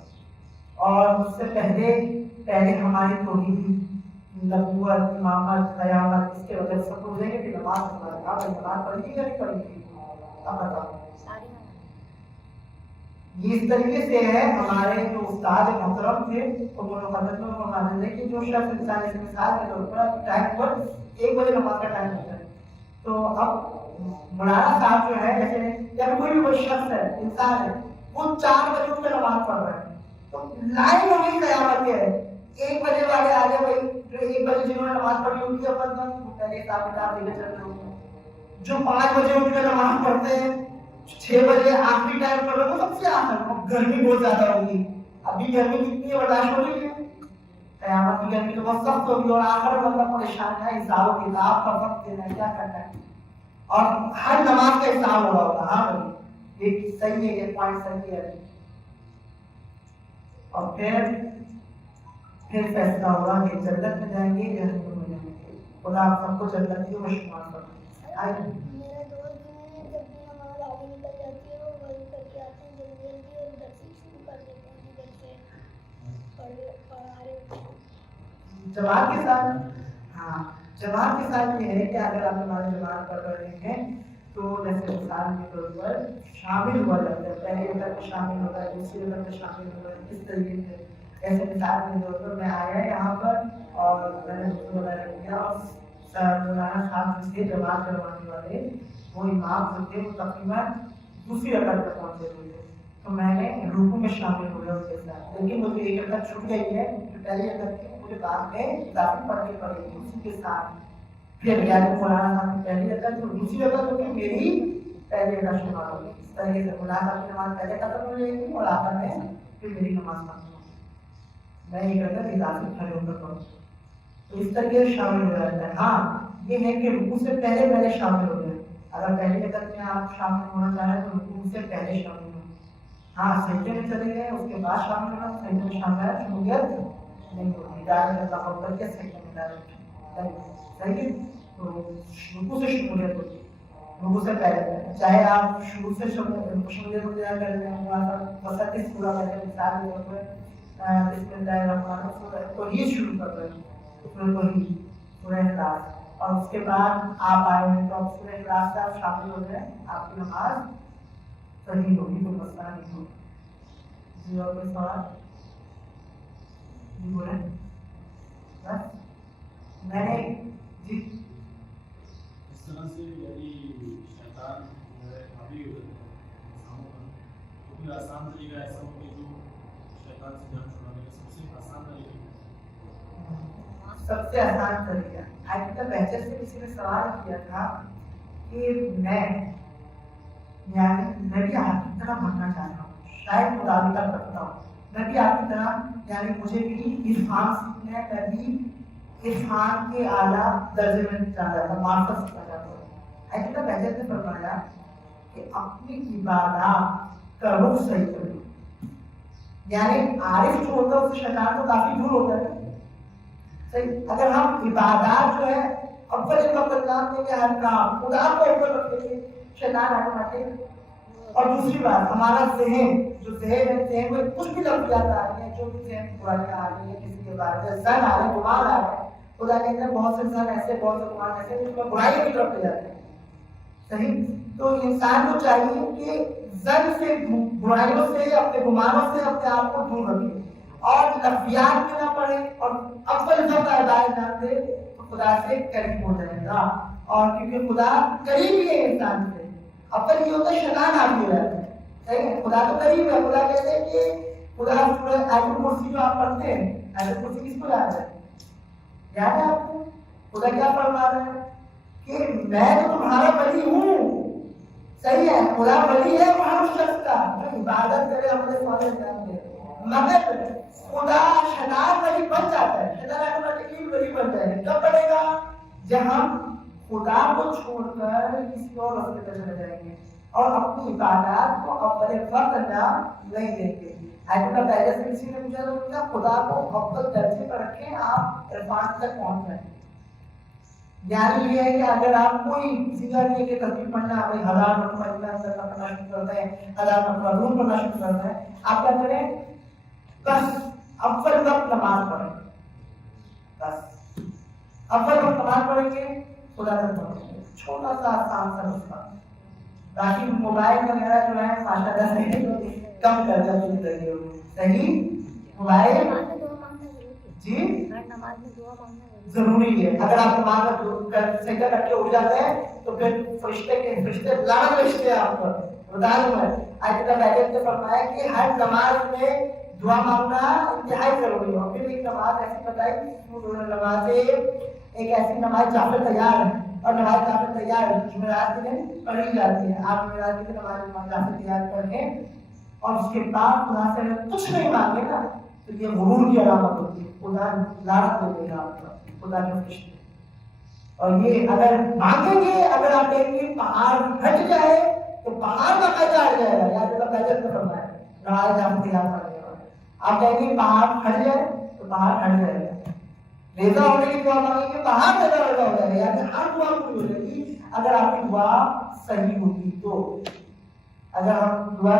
اور اس سے پہلے ہماری توحید، نبوت، امامت، قیامت، اس کے وجہ سے پوچھیں گے کہ نماز ہمارا کہا بھائی نماز پڑھی یا نہیں پڑھی تھی، اب بتاؤ. یہ اس طریقے سے ہے. ہمارے جو استاد محترم تھے وہ مقدس میں فرماتے تھے کہ جو شخص انسان اس مثال کے طور پر ٹائم پر 1 بجے نماز کا ٹائم ہوتا ہے، تو اب مولانا صاحب جو ہے جیسے یا کوئی بھی کوئی شخص ہے، انسان ہے، وہ 4 بجے اٹھ کے نماز پڑھ رہا ہے، تو لائن ہوگی قیامت کے ہے. 1 بجے والے آ گئے بھائی، جو 1 بجے جنہوں نے نماز پڑھی ہوتی ہے پہلے حساب کتاب دے کے چل رہے ہوتے ہیں. جو 5 بجے اٹھ کے نماز پڑھتے ہیں، 6 بجے آخری ٹائم پر وہ سب سے آخر. گرمی بہت زیادہ ہوگی، ابھی گرمی کتنی ہے برداشت ہو رہی ہے، قیامت کی گرمی تو بہت سخت ہوگی. اور آخر مطلب پریشان ہے، حساب و کتاب کا وقت دینا ہے، کیا کرنا ہے، اور ہر نماز کا حساب ہو رہا ہوگا. ہاں بھائی یہ صحیح ہے، یہ پوائنٹ صحیح ہے. اور پھر فیصلہ ہوگا کہ جنت میں جائیں گے یا جہنم میں جائیں گے. خدا آپ سب کو جنت میں شمار فرمائے. میرے دوست ہیں جب بھی نماز آگے نکل جاتی ہے وہ وضو کر کے آتے ہیں جلدی جلدی اور ادھر سے شروع کر دیتے ہیں ادھر سے پڑھا رہے ہوتے ہیں جماعت کے ساتھ. ہاں جماعت کے ساتھ یہ ہے کہ اگر آپ ہماری جماعت پڑھ رہے ہیں تو جیسے مثال کے طور پر شامل ہوا جاتا ہے، پہلی رکعت میں شامل ہوتا ہے، دوسری رکعت میں شامل ہوتا ہے، اس طریقے سے. ایسے مثال کے طور پر میں آیا یہاں پر اور میں نے وغیرہ کیا، اور مولانا صاحب جو تھے جماعت کروانے والے، وہ امام جو تھے وہ تقریباً دوسری رکعت تک پہنچے ہوئے تھے، تو میں نے رکوع میں شامل ہو گیا اس کے ساتھ. لیکن مجھے ایک رکعت چھوٹ گئی ہے، پہلی رکعت کی مجھے بعد میں اضافی پڑھنی پڑے گی اسی کے ساتھ. پھر یعنی مولانا صاحب کی پہلی رکعت اور دوسری رکعت ہوگی میری پہلی رکعت شمار ہوگی. اس طریقے سے مولانا صاحب کی نماز پہلے ختم ہو جائے گی اور آخر میں پھر میری نماز ختم ہوگی. میں ایک رکعت اضافی کھڑے ہو کر پڑھوں. تو اس طریقے سے شامل ہو جاتا ہے. ہاں یہ ہے کہ رکوع سے پہلے شامل ہو جائے. اگر پہلی رکعت میں آپ شامل ہونا چاہ رہے ہیں تو رکوع سے پہلے شامل ہوں. ہاں سجدے میں چلے گئے اس کے بعد شامل ہونا, سجدے میں شامل ہے شمولیت نہیں ہوگی. ڈائریکٹ اللہ اکبر کے سجدے میں ڈائریکٹ صحیح ہے. تو رکوع سے شمولیت ہوتی ہے, رکوع سے پہلے چاہے آپ شروع سے شمولیت اختیار کر لیں, بسر کس پورا کر لیں. مثال کے طور پر بسم اللہ الرحمن الرحیم توحید شروع کر رہے ہیں, سورہ توحید, سورہ اخلاص, اور اس کے بعد آپ آئے ہیں تو آپ سورہ اخلاص سے آپ شامل ہو جائیں, آپ کی نماز صحیح ہوگی, کوئی مسئلہ نہیں ہوگا. جی اور کوئی سوال؟ جی بولیں. بس میں نے جی اس طرح سے یعنی شیطان جو ہے حاوی ہو جاتا ہے انسانوں پر, تو کوئی آسان طریقہ ایسا ہو کہ جو شیطان سے جان چھڑانے کا سب سے آسان طریقہ ہے؟ سب سے آسان طریقہ آج تک بہتر سے کسی نے سوال کیا تھا کہ میں یعنی بھی آپ کی طرح بننا چاہتا ہوں, شاید مطابقت رکھتا ہوں, میں بھی آپ کی طرح یعنی مجھے بھی عرفان سیکھنا ہے, میں بھی عرفان کے اعلیٰ درجے میں جانا چاہتا ہوں, معرفت سیکھنا چاہتا ہوں. آج تک بہتر سے فرمایا کہ اپنی عبادات کا رخ صحیح کرو. یعنی عارف جو ہوتا ہے اس سے شیطان تو کافی دور ہوتا ہے صحیح. اگر ہم عبادات جو ہے اول کام دیں گے, ہر کام خدا کو اوپر رکھیں گے, شیطان آٹومیٹک. اور دوسری بات ہمارا ذہن جو ذہن ہے, ذہن میں کچھ بھی لفظیات آ رہی ہیں, جو بھی ذہن برائیاں آ رہی ہیں کسی کے بارے میں, زن آ رہے ہیں, گمان آ رہے ہیں, خدا کے اندر بہت سے زن ایسے, بہت سے گمان ایسے جس میں برائیوں کی طرف لے جاتے ہیں صحیح. تو انسان کو چاہیے کہ زن سے, برائیوں سے, اپنے گمانوں سے اپنے آپ کو دور رکھے اور لفظیات میں نہ پڑے, اور اول جب ہدایت نہ دے تو خدا سے قریب ہو جائے گا. اور کیونکہ خدا قریب ہی ہے انسان سے, اول یہ ہوتا ہے شیطان آدمی ہو جاتا ہے صحیح ہے. خدا تو قریب ہے, خدا کہتے ہیں کہ خدا سورہ آیت الکرسی جو آپ پڑھتے ہیں, آیت الکرسی کس کو یاد ہے؟ یاد ہے آپ کو؟ خدا کیا فرما رہا ہے کہ میں تو تمہارا ولی ہوں صحیح ہے. خدا ولی ہے وہاں اس شخص کا جو عبادت کرے, اپنے سوال جان دے, مگر خدا شیطان ولی بن جاتا ہے. شیطان آٹومیٹکلی ولی بن جائے گا. کب بنے گا؟ جب ہم خدا کو چھوڑ کر کسی اور راستے پر چلے جائیں گے اور اپنی عبادات کو اپنے وقت نہیں دیں گے. ایسا پہلے سے کسی نے مجھے تو خدا کو اول درجے پر رکھیں, آپ عرفان تک پہنچ جائیں. یعنی یہ ہے کہ اگر آپ کوئی سیدھا نہیں ہے کہ ترتیب پڑھنا, بھائی 1000 مرتبہ اللہ پڑھنا شروع کرتے ہیں, 1000 مرتبہ روم پڑھنا شروع کرتے ہیں, آپ کیا کریں؟ بس اول وقت نماز پڑھیں, بس اول وقت نماز پڑھیں گے, خدا تک پہنچیں گے. چھوٹا سا آسان سا نسخہ. باقی موبائل وغیرہ جو ہے ماشاءاللہ سے کم کر جاتی زندگی ہوگی صحیح. موبائل جی ضروری ہے. اگر آپ نماز سجدہ کر کے اٹھ جاتے ہیں تو پھر فرشتے لعنت بھیجتے ہیں آپ پر. بتا دوں میں آج کا بیٹھے سے فرمایا کہ ہر نماز میں دعا مانگنا انتہائی ضروری ہے. اور پھر ایک نماز ایسی بتائی, نماز ایک ایسی نماز جعفر تیار ہے, اور نماز جعفر تیار ہے جمعرات کے دن پڑھی جاتی ہے. آپ جمعرات کے دن نماز جعفر تیار پڑھیں اور اس کے بعد خدا سے کچھ نہیں مانگے نا تو یہ غرور کی علامت ہوتی ہے. خدا لعنت دے گا آپ پر, خدا کے فرشتے. اور یہ اگر مانگیں گے, اگر آپ کہیں گے پہاڑ ہٹ جائے تو پہاڑ کا قیدا ہٹ جائے گا. یا اللہ بیجت میں فرمایا نماز جعفر تیار پڑھنے کے بعد آپ کہیں گے پہاڑ ہٹ جائے تو پہاڑ ہٹ جائے گا. ریزا ہونے کی دعا مانگیں گے پہاڑ ریزا ہو جائے گا. یعنی ہر دعا پوری ہو جائے گی اگر آپ کی دعا صحیح ہوگی تو. اگر ہم دعا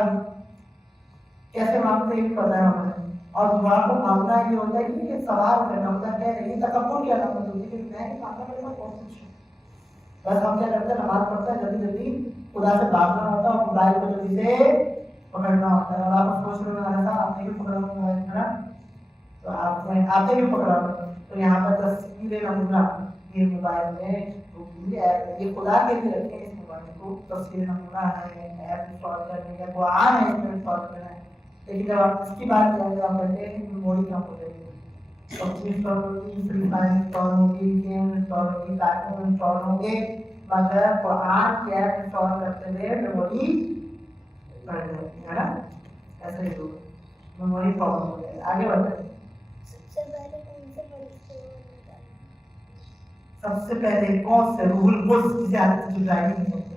کیسے مانگتے ہیں پتہ ہے ہمیں, اور دعا کو مانگنا یہ ہوتا ہے کہ سوال کرنا ہوتا ہے, نہیں تکبر کی علامت ہوتی ہے کہ میں مانگنا میرے پاس بہت کچھ ہے. بس ہم کیا کرتے ہیں, نماز پڑھتے ہیں, جلدی جلدی خدا سے بھاگنا ہوتا ہے اور موبائل کو جلدی سے پکڑنا ہوتا ہے. اور آپ سوچ رہے ہیں ایسا آپ نے بھی پکڑا موبائل ہے نا, تو آپ نے بھی پکڑا. تو یہاں پر تصویر نمونہ یہ موبائل میں یہ خدا کے لیے رکھیں اس موبائل کو. تصویر نمونہ ہے, ایپ انسٹال کرنے کا قرآن ہے, اس میں انسٹال کرنا ہے. لیکن جب آپ اس کی بات کریں تو آپ کہتے ہیں کہ میموری کم ہو جائے گی. تصویر انسٹال ہوگی, فری فائر انسٹال ہوگی, گیم انسٹال ہوگی, کارٹون انسٹال ہوں گے, مگر قرآن کی ایپ انسٹال کرتے ہوئے میموری بڑھ جاتی ہے نا. ایسا ہی ہوگا, میموری پرابلم ہو جائے. آگے بڑھتے ہیں. سب سے پہلے کون سے روح القدس کی زیادت جدائی نہیں ہوتی.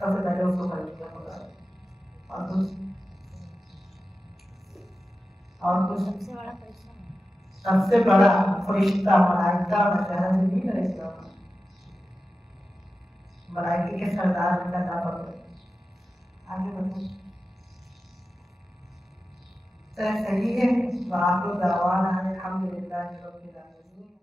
سب سے پہلے اس کو خرید کیا خدا نے. اور کچھ سب سے بڑا فرشتہ سب سے بڑا فرشتہ ملائکہ میں کہنا جبریل علیہ السلام. ملائکے کے سردار ان کا نام پکڑے. آگے بڑھو. صحیح ہے. وآخر دعوانا الحمد للہ رب العالمین.